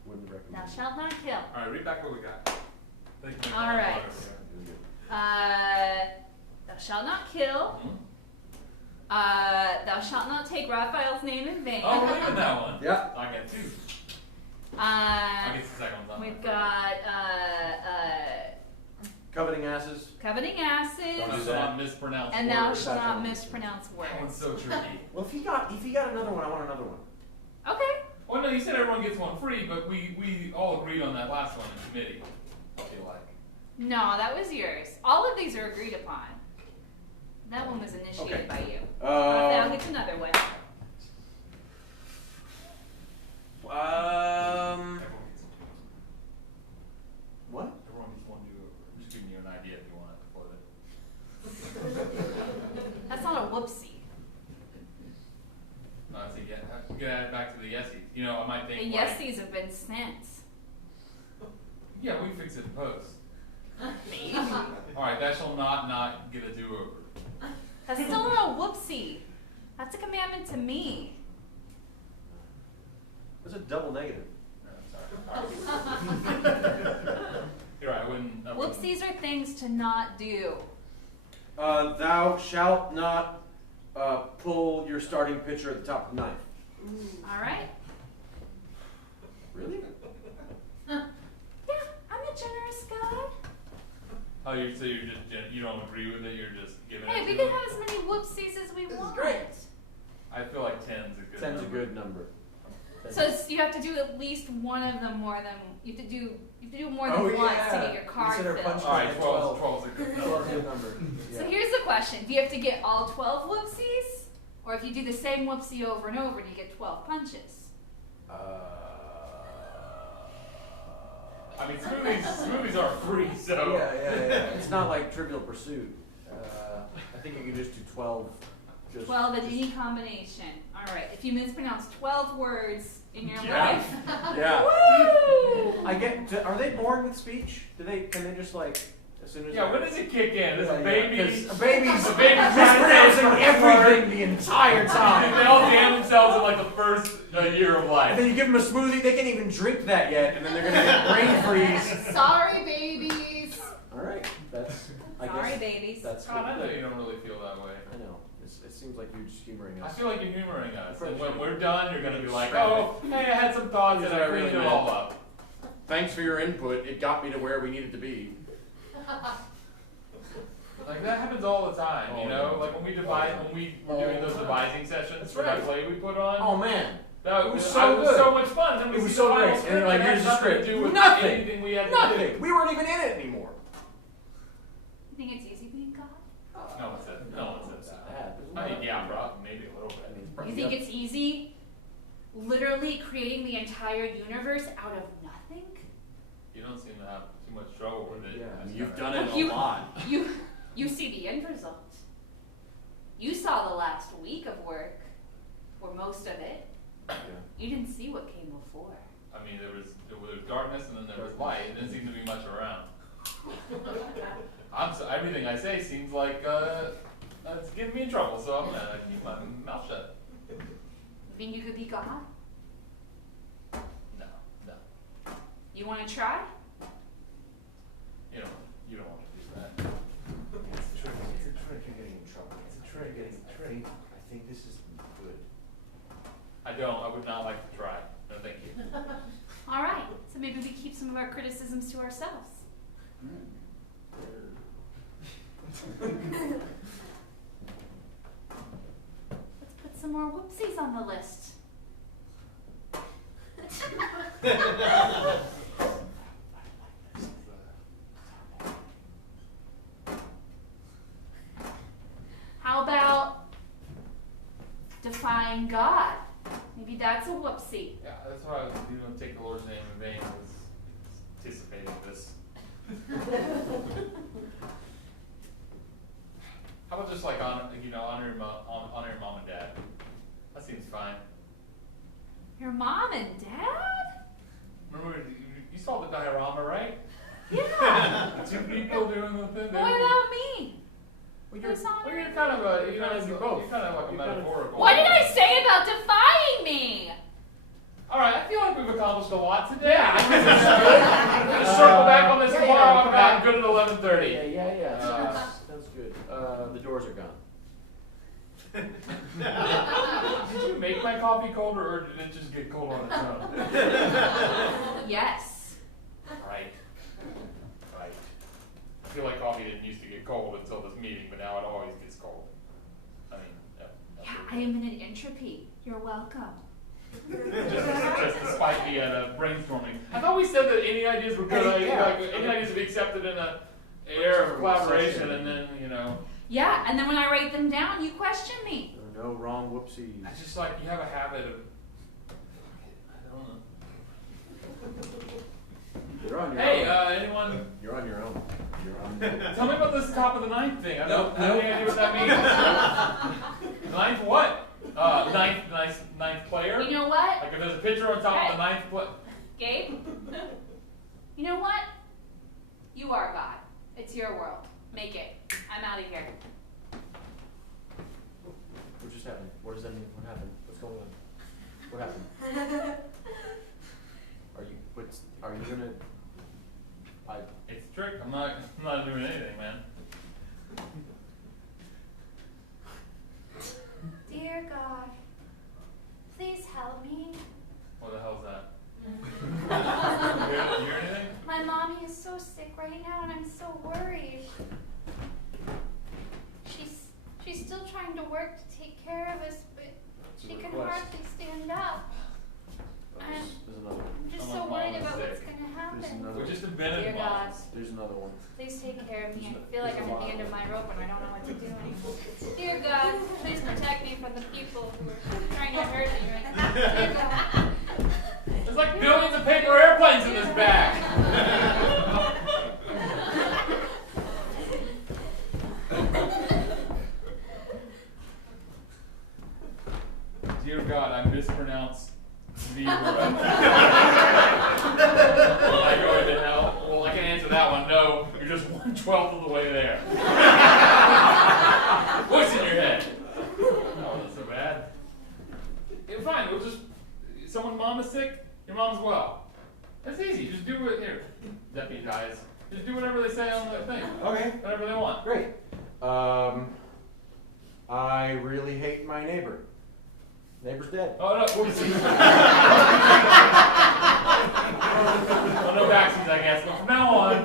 Wouldn't recommend. Thou shalt not kill. All right, read back what we got. Thank you. All right. Thou shalt not kill. Mhm. Thou shalt not take Raphael's name in vain. Oh, we're leaving that one. Yeah. I got two. I guess the second one's on. We've got Coveting asses. coveting asses, Thou shalt not mispronounce and thou words. shalt not mispronounce That one's words. so tricky. Well, if you got another one, I want another one. Okay. Well, no, you said everyone gets one free, but we all agreed on that last one in committee. I feel like. No, that was yours. All of these are agreed upon. That one was initiated by you. I'll get another one. Everyone gets What? one. Everyone gets one do over. I'm just giving you an idea if you want to float it. That's not a whoopsie. No, I think we can add it back to the yesies. You know, I might think. The like, yesies have been sent. Yeah, we fix it in post. Maybe. All right, that shall not get a do-over. That's still not a whoopsie. That's a commandment to me. That's a double negative. No, I'm sorry. You're right. I wouldn't. Whoopsies are things to not do. Thou shalt not pull your starting pitcher at the top of the knife. All right. Really? Yeah, I'm a generous God. Oh, so you're just you don't agree with it? You're just giving Hey, it we to can them? have as many whoopsies as we This is want. great. I feel like 10's a good. 10's a number. good number. So you have to do at least one of them more than you have to do it more than Oh, once to yeah. get your card Consider filled. punch- All right, 12. 12's a good number. 12's a good number. So Yeah. here's the question: do you have to get all 12 whoopsies, or if you do the same whoopsie over and over, do you get 12 punches? I mean, smoothies are free, so. Yeah. It's not like Trivial Pursuit. I think you can just do 12. 12 in any combination. All right. If you mispronounce 12 words in your Yeah. life, Yeah. woo! I get. Are they born with speech? Can they just like as soon as? Yeah, when does it kick in? Is a baby? A baby's mispronouncing mispronouncing everything the entire time. They all damn themselves in like the first year of And life. then you give them a smoothie, they can't even drink that yet, and then they're gonna get brain freeze. Sorry, babies. All right, that's. I Sorry, guess babies. that's. God, I know you don't really feel that way. I know. It seems like you're just humoring I us. feel like you're humoring us. For And when sure. we're done, you're going to be like, Scrap oh, hey, I had some thoughts and I Here's what I cleaned really it all meant. up. Thanks for your input. It got me to where we needed to be. Like, that happens all the time, Oh, you know? yeah. Like, when we were doing those devising sessions That's for that right. play we put on. Oh man, That it was was so good. so much fun. Then we It was see so the final great. script And they're like, it had here's the nothing script. to do with Nothing. anything we had to nothing. do. We weren't even in it anymore. You think it's easy being God? No one said that. Bad. I mean, yeah, bro, maybe a little bit. You think it's easy? Literally creating the entire universe out of nothing? You don't seem to have too much trouble with it. Yeah, I mean, It's you've kinda- done it a You- lot. You see the end result. You saw the last week of work, or most of it. Yeah. You didn't see what came before. I mean, there was darkness and then there was light. It didn't seem to be much around. Everything I say seems like it's getting me in trouble, so I'm gonna keep my mouth shut. You think you could be God? No. You want to try? You don't want to do that. It's a trick. You're getting in trouble. It's a trick. I think this is good. I would not like to try. No, thank you. All right. So maybe we keep some of our criticisms to ourselves. Let's put some more whoopsies on the list. How about defying God? Maybe that's a whoopsie. Yeah, that's why I was going to take the Lord's name in vain. I was anticipating this. How about just like honor your mom and dad? That seems fine. Your mom and dad? Remember, you saw the diorama, right? Yeah. The two people doing the thing. What about me? Well, you're Who's honoring kind of You kind of do both. You're kind of like a metaphorical. What did I say about defying me? All right, I feel like we've accomplished a lot today. Yeah, I think this is good. I'm gonna circle back on this tomorrow. come I'm back. good at 11:30. Yeah. Sounds good. The doors are gone. Did you make my coffee colder, or did it just get cold on its own? Yes. Right. I feel like coffee didn't used to get cold until this meeting, but now it always gets cold. I mean, Yeah, I am in an entropy. You're welcome. just despite the brainstorming. I thought we said that any ideas were good. Any ideas to be accepted in a air of collaboration, and then Yeah, and then when I write them down, you question me. No wrong whoopsies. It's just like you have a habit of. I don't know. You're on your Hey, own. anyone? You're on your own. Tell me about this top of the ninth thing. I don't have any idea what that means. Ninth what? Ninth player? You know what? Like if there's a picture on top of the ninth player. Gabe? You know what? You are God. It's your world. Make it. I'm out of here. What just happened? What does that mean? What happened? What's going on? What happened? Are you gonna? It's a trick. I'm not doing anything, man. Dear God, please help me. What the hell's that? You hear anything? My mommy is so sick right now and I'm so worried. She's still trying to work to take care of us, but she can hardly stand up. There's another one. I'm just so Someone's worried mom is about what's sick. going to There's happen. another We one. just invented Dear God, moms. There's another one. please take care of me. I There's feel like I'm at the end of my rope and I don't know what to do anymore. Dear God, please protect me from the people who are trying to hurt me right now. Dear God. There's like billions of paper airplanes in this bag. Dear God, I mispronounced the word. Will I go into hell? Well, I can answer that one. No, you're just 1/12 of the way there. Voice in your head. No, that's so bad. Yeah, fine, we'll just. Someone's mom is sick, your mom's well. That's easy. Just do it here. Deputize. Just do whatever they say on the thing. Okay. Whatever they want. Great. I really hate my neighbor. Neighbor's dead. Oh no, whoopsie. Well, no backsies, I guess. But from now on,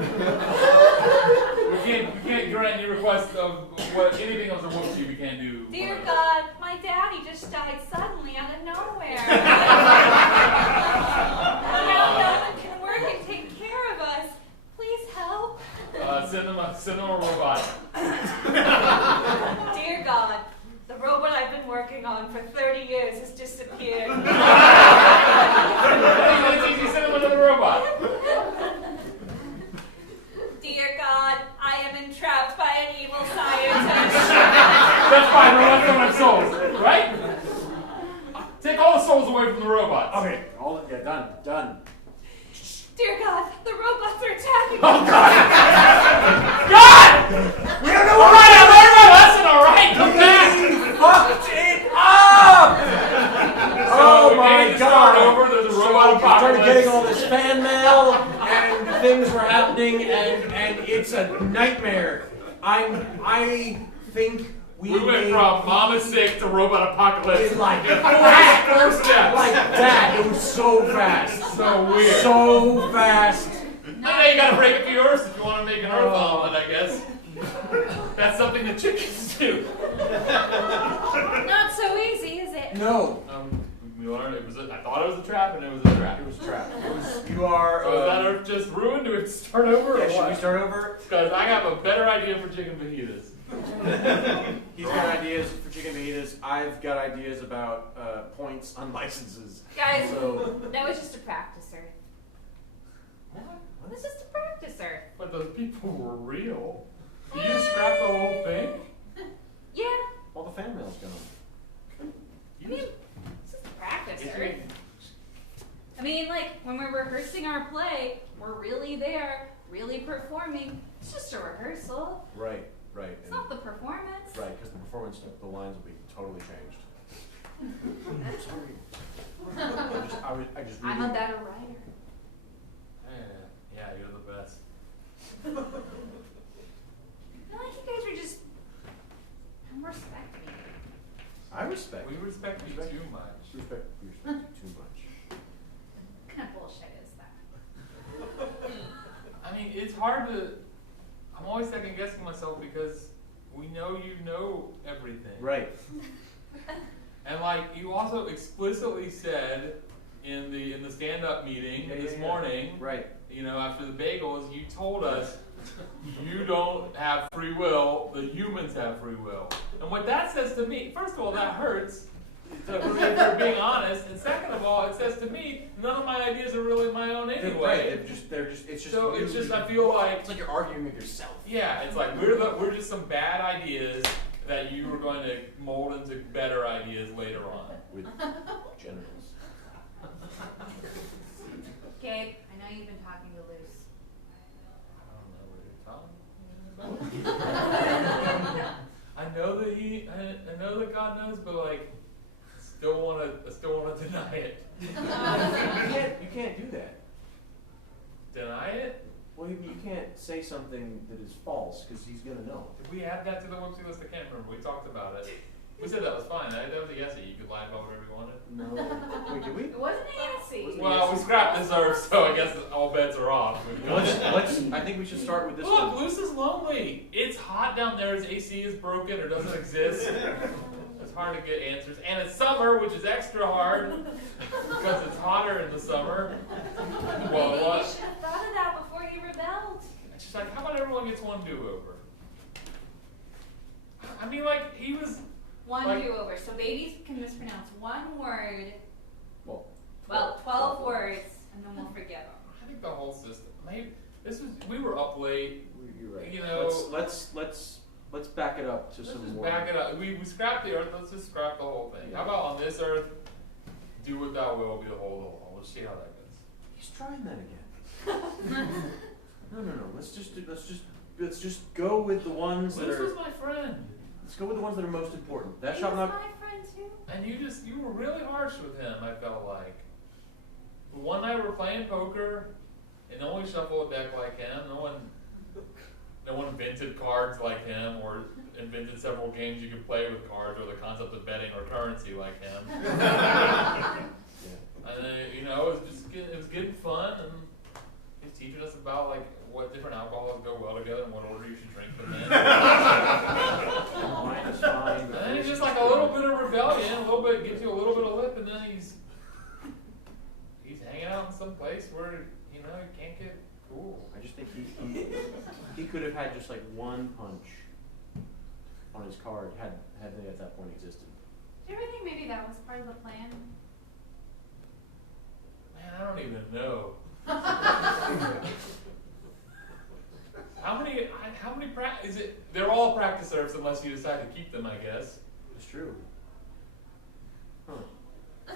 we can't grant any request of anything else or whoopsie. We can't do. Dear whatever. God, my daddy just died suddenly out of nowhere. Now no one can work and take care of us. Please help. Send them a robot. Dear God, the robot I've been working on for 30 years has disappeared. It's easy. Send them another robot. Dear God, I am entrapped by an evil scientist. That's fine. Robots don't have souls, right? Take all the souls away from the robots. Okay. Done. Dear God, the robots are attacking me. Oh God! God! We don't know All what right, I learned my lesson. All right, come back. fucked it up! Oh we my made the start god! over. There's a So robot we started apocalypse. getting all this fan mail, and things were happening, and it's a nightmare. I think we We went made- from Mama's sick to robot apocalypse. like four that, steps. like that. It was so fast, So weird. so fast. Now you gotta break a few earths if you want to make an earth omelet, I guess. That's something that chickens do. Not so easy, is it? No, We learned it was. I thought it was a trap, and it was a trap. it was a trap. It was. You are. So is that earth just ruined? Do we have to start over? Yeah, or should what? we start over? Because I have a better idea for chicken fajitas. He's got ideas for chicken fajitas. I've got ideas about points on licenses. Guys, So that was just a practicer. It was just a practicer. But those people were real. Did you just scrap the whole thing? Yeah, all the fan mail's gone. I mean, it's just a Yes, practicer. I mean, like, when we're rehearsing our play, we're really there, really performing. It's just a rehearsal. Right. It's not the performance. Right, because the performance, the lines will be totally changed. Sorry. I just. I'm a better writer. Yeah, you're the best. I feel like you guys are just don't respect me. I respect. We respect you too much. We respect you too much. What kind of bullshit is that? I mean, it's hard to. I'm always second guessing myself because we know you know everything. Right. And like you also explicitly said in the stand-up meeting this morning, Right. you know, after the bagels, you told us you don't have free will, the humans have free will. And what that says to me, first of all, that hurts. For being honest, and second of all, it says to me, none of my ideas are really my own anyway. Right. It's just. So it's just, I feel like, it's like you're arguing with yourself. yeah, it's like we're just some bad ideas that you were going to mold into better ideas later on. With genitals. Gabe, I know you've been talking to Luce. I don't know what you're talking about. I know that God knows, but like, I still wanna deny it. You can't do that. Deny it? Well, you can't say something that is false because he's gonna know. Did we add that to the whoopsie list? I can't remember. We talked about it. We said that was fine. That was a yesy. You could lie about whatever you wanted. No. Wait, did we? It wasn't a yesy. Well, we scrapped this earth, so I guess all bets are off. Let's. I think we should start with this Look, one. Luce is lonely. It's hot down there. His AC is broken or doesn't exist. It's hard to get answers. And it's summer, which is extra hard because it's hotter in the summer. Well, Maybe what? you should have thought of that before you rebelled. It's just like, how about everyone gets one do-over? I mean, like, he was... One Like- do-over. So babies can mispronounce one word. Well, 12 words, and then we'll forgive them. I think the whole system... Maybe, we were up late. You're right. You know... Let's back it up to Let's some just more. back it up. We scrapped the earth. Let's just scrap the whole thing. How about on this earth, do what thou will, be the whole of the law. Let's see how that goes. He's trying that again. No. Let's just go with the ones that This are. was my friend. Let's go with the ones that are most important. That He shall was not. my friend too. And you were really harsh with him, I felt like. One night we were playing poker, and no one shuffled a deck like him. No one invented cards like him, or invented several games you could play with cards, or the concept of betting or currency like him. Yeah. And then, you know, it was getting fun, and he was teaching us about like what different alcohols go well together and what order you should drink them in. Wine is fine. And then he's just like a little bit of rebellion, a little bit, gives you a little bit of lip, and then he's hanging out in some place where, you know, you can't get cool. I just think he could have had just like one punch on his card had they at that point existed. Do you ever think maybe that was part of the plan? Man, I don't even know. How many is it? They're all practice serves unless you decide to keep them, I guess. It's true. Huh.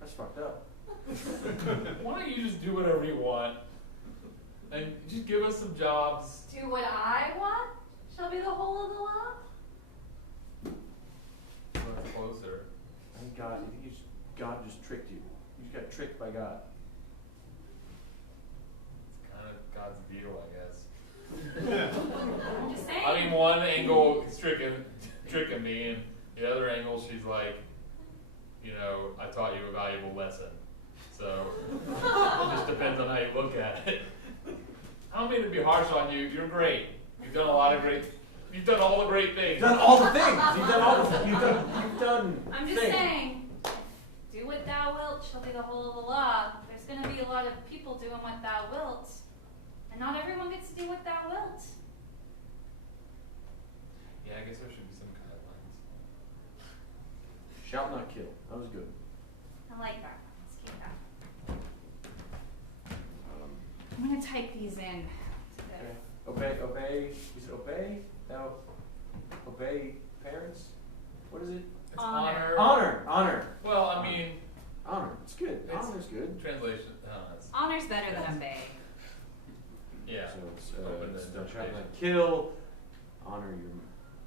That's fucked up. Why don't you just do whatever you want? And just give us some jobs. Do what I want shall be the whole of the law? Or closer. I think God just tricked you. You just got tricked by God. It's kind of God's deal, I guess. I'm just saying. I mean, one angle is tricking me, and the other angle, she's like, you know, I taught you a valuable lesson. So it just depends on how you look at it. I don't mean to be harsh on you. You're great. You've done a lot of great. You've done all the great things. You've done all the things. You've done. I'm just saying, do what thou wilt shall be the whole of the law. There's going to be a lot of people doing what thou wilt, and not everyone gets to do what thou wilt. Yeah, I guess there should be some guidelines. Shall not kill. That was good. I like that. Let's keep that. I'm going to type these in. Obey. You said obey. Now, obey parents. What is it? It's Honor. Honor. Well, I mean, Honor. It's good. Honor's good. translation. It's, Honor's better than obey. yeah. So it's Open to thou shalt interpretation. not kill. Honor your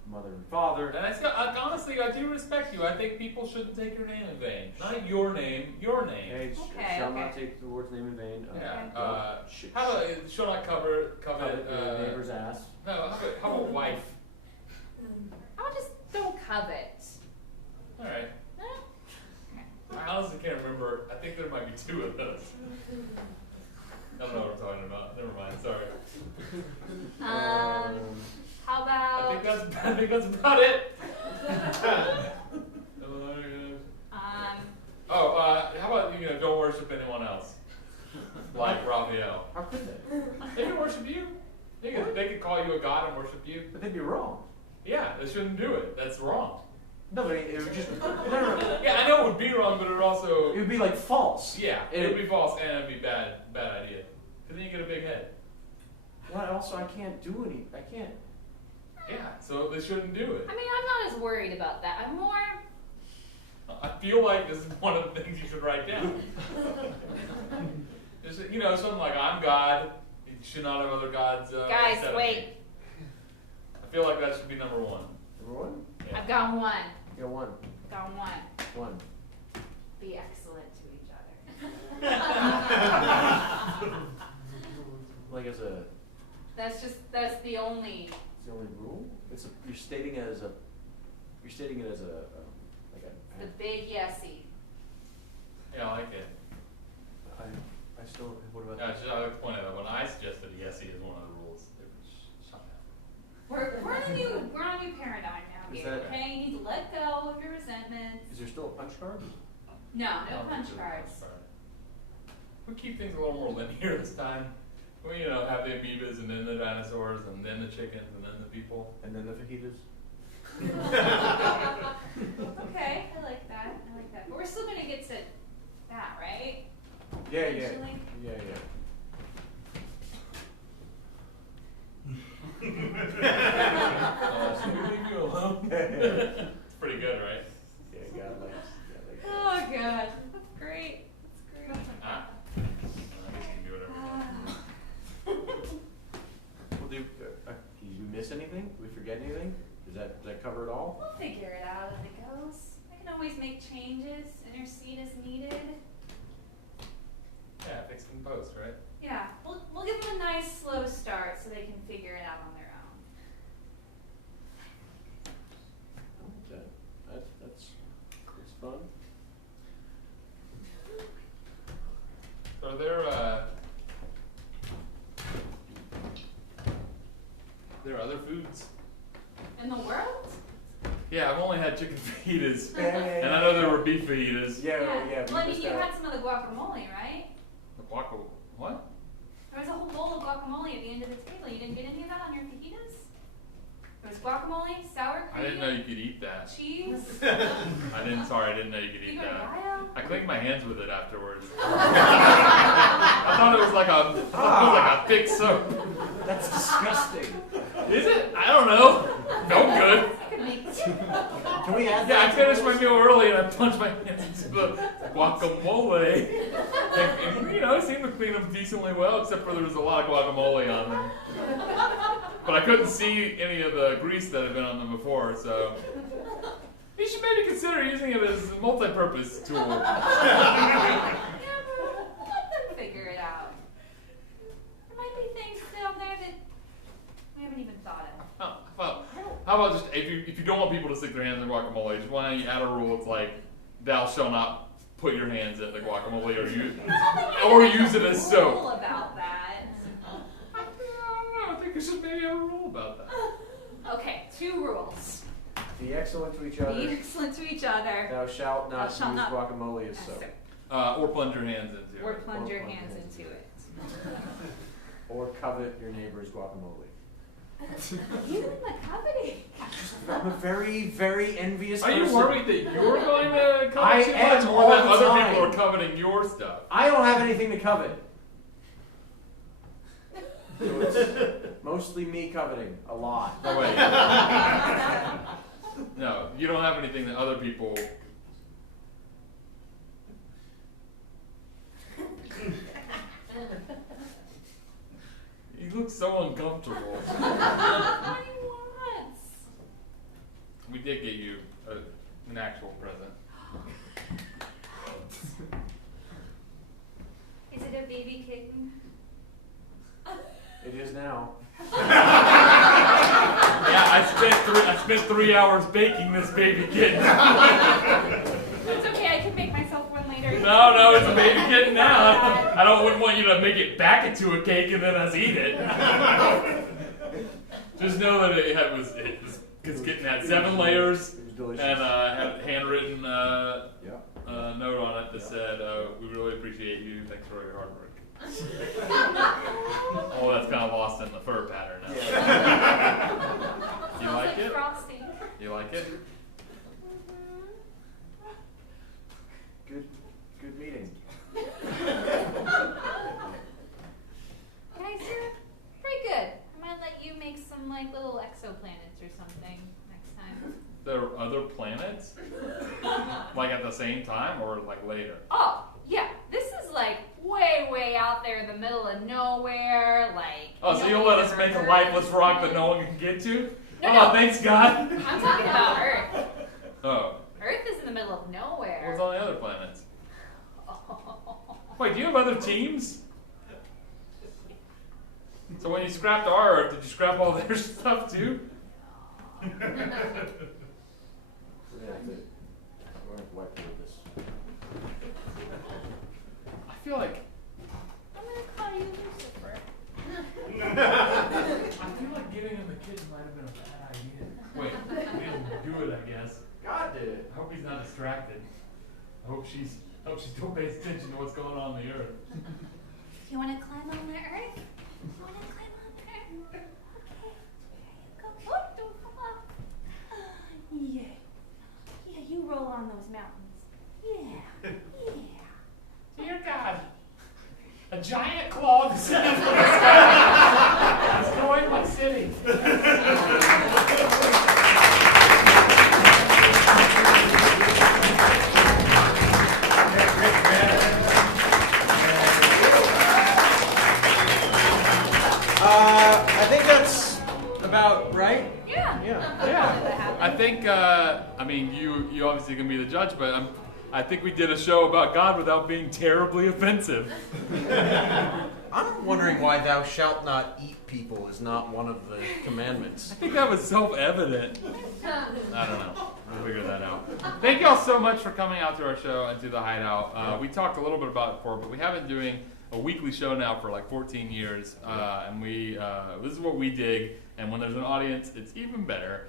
mother and father. And honestly, I do respect you. I think people shouldn't take your name in vain. Not your name, your name. Okay, Okay, shall okay. not take the Lord's name in vain. Yeah. How about shall not covet your neighbor's ass. No, how about wife? How about just don't covet? All right. I honestly can't remember. I think there might be two of those. I don't know what I'm talking about. Never mind. Sorry. How about? I think that's about it. How about don't worship anyone else, like Raphael. How could they? They can worship you. They could call you a god and worship you. But they'd be wrong. Yeah, they shouldn't do it. That's wrong. No, but it would just. No. Yeah, I know it would be wrong, but it would also. It would be like false. Yeah, it would be false and it'd be bad idea. Because then you get a big head. Well, also I can't do any. I can't. Yeah, so they shouldn't do it. I mean, I'm not as worried about that. I'm more. I feel like this is one of the things you should write down. Just, something like, I'm God, you should not have other gods. Guys, instead of wait. me. I feel like that should be number one. Number one. Yeah. I've got one. You got one. Got one. One. Be excellent to each other. Like as a. That's the only. It's the only rule. You're stating it as a. You're stating it as a like a. The big yesy. Yeah, I like it. I still. What about Yeah, that? I would point out when I suggested yesy as one of the rules, it was shut down. We're on a new paradigm now, Is Gabe, that- okay? You need to let go of your resentments. Is there still a punch card? No No, punch it's a- cards. We keep things a little more linear this time. We, have the amoebas and then the dinosaurs and then the chickens and then the people. And then the fajitas. Okay, I like that. But we're still gonna get to that, right? Yeah. Eventually? Yeah. So we leave you alone. It's pretty good, right? Yeah, God likes. Oh god, that's great. That's great. Ah. I guess you can do whatever you want. Well, did we miss anything? Did we forget anything? Does that cover it all? We'll figure it out as it goes. I can always make changes, intercede as needed. Yeah, fix it in post, right? Yeah, we'll give them a nice slow start so they can figure it out on their own. That's fun. So are there other foods? In the world? Yeah, I've only had chicken fajitas, Yeah. and I know there were beef fajitas. Yeah. Well, I mean, you had some of the guacamole, right? The guaco. What? There was a whole bowl of guacamole at the end of the table. You didn't get any of that on your fajitas? There was guacamole, sour cream, I didn't know you could eat that. cheese, I didn't know you could eat pico de that. gallo. I cleaned my hands with it afterwards. I thought it was like a thick soap. That's disgusting. Is it? I don't know. Felt good. I could make Can we add Yeah, I that? finished my meal early and I plunged my hands into the guacamole. And, it seemed cleaned them decently well, except for there was a lot of guacamole on them. But I couldn't see any of the grease that had been on them before, so you should maybe consider using it as a multi-purpose tool. Yeah, but let them figure it out. There might be things down there that we haven't even thought of. How about just if you don't want people to stick their hands in guacamole, just why don't you add a rule? It's like thou shalt not put your hands in the guacamole or use it as soap. Rule about that. I don't know. I think we should maybe have a rule about that. Okay, 2 rules. Be excellent to each Be other. excellent to each other. Thou shalt not Thou shalt use not- guacamole as soap. Or plunge your hands into Or it. plunge Or your plunge hands hands. into it. Or covet your neighbor's guacamole. You and the coveting. I'm a very, very envious Are person. you worried that you're going to covet I too am much, all or that the other time. people are coveting your stuff? I don't have anything to covet. So it's mostly me coveting a lot. No, wait. No, you don't have anything that other people. You look so uncomfortable. What do you want? We did get you an actual present. Is it a baby kitten? It is now. Yeah, I spent 3 hours baking this baby kitten. It's okay, I can make myself one later. No, it's a baby kitten now. I wouldn't want you to make it back into a cake and then us eat it. Just know that this kitten had 7 layers It was delicious. and had a handwritten Yeah. note on it that said, "We really appreciate you. Thanks for all your hard work." Oh, that's kind of lost in the fur pattern now. You Smells like it? frosting. You like it? Good meeting. Guys, you're pretty good. I might let you make some like little exoplanets or something next time. There are other planets? Like at the same time or like later? Oh, yeah. This is like way out there in the middle of nowhere. Like. Oh, so you'll let us make a lifeless rock that no one can get to? No. Thanks, God. I'm talking about Earth. Oh, Earth is in the middle of nowhere. what's on the other planets? Wait, do you have other teams? So when you scrapped our Earth, did you scrap all their stuff too? We're gonna have to whiteboard this. I feel like I'm gonna call you Lucifer. I feel like getting in the kids might have been a bad idea. Wait, we didn't do it, I guess. God did it. I hope he's not distracted. I hope she still pays attention to what's going on the earth. You wanna climb on the Earth? You wanna climb on the Earth? Okay. There you go. Oh, don't fall off. Yeah. Yeah, you roll on those mountains. Yeah. Yeah. Dear God, a giant claw descended from the sky, destroying my city. I think that's about right. Yeah. Yeah, I think. I mean, you obviously can be the judge, but I think we did a show about God without being terribly offensive. I'm wondering why thou shalt not eat people is not one of the commandments. I think that was self-evident. I don't know. We'll figure that out. Thank you all so much for coming out to our show and to the Hideout. We talked a little bit about it before, but we have been doing a weekly show now for like 14 years, and this is what we dig. And when there's an audience, it's even better.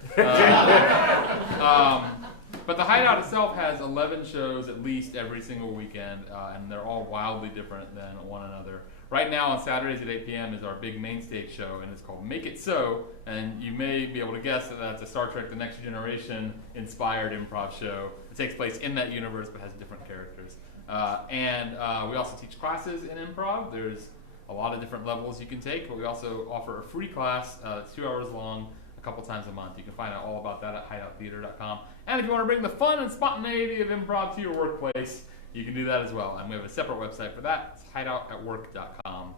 But the Hideout itself has 11 shows at least every single weekend, and they're all wildly different than one another. Right now on Saturdays at 8 p.m. is our big main stage show, and it's called Make It So, and you may be able to guess that that's a Star Trek The Next Generation inspired improv show. It takes place in that universe but has different characters. And we also teach classes in improv. There's a lot of different levels you can take, but we also offer a free class. It's 2 hours long, a couple times a month. You can find out all about that at hideouttheater.com. And if you want to bring the fun and spontaneity of improv to your workplace, You can do that as well. And we have a separate website for that. It's hideoutatwork.com.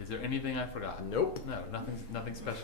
Is there anything I forgot? Nope. No, nothing special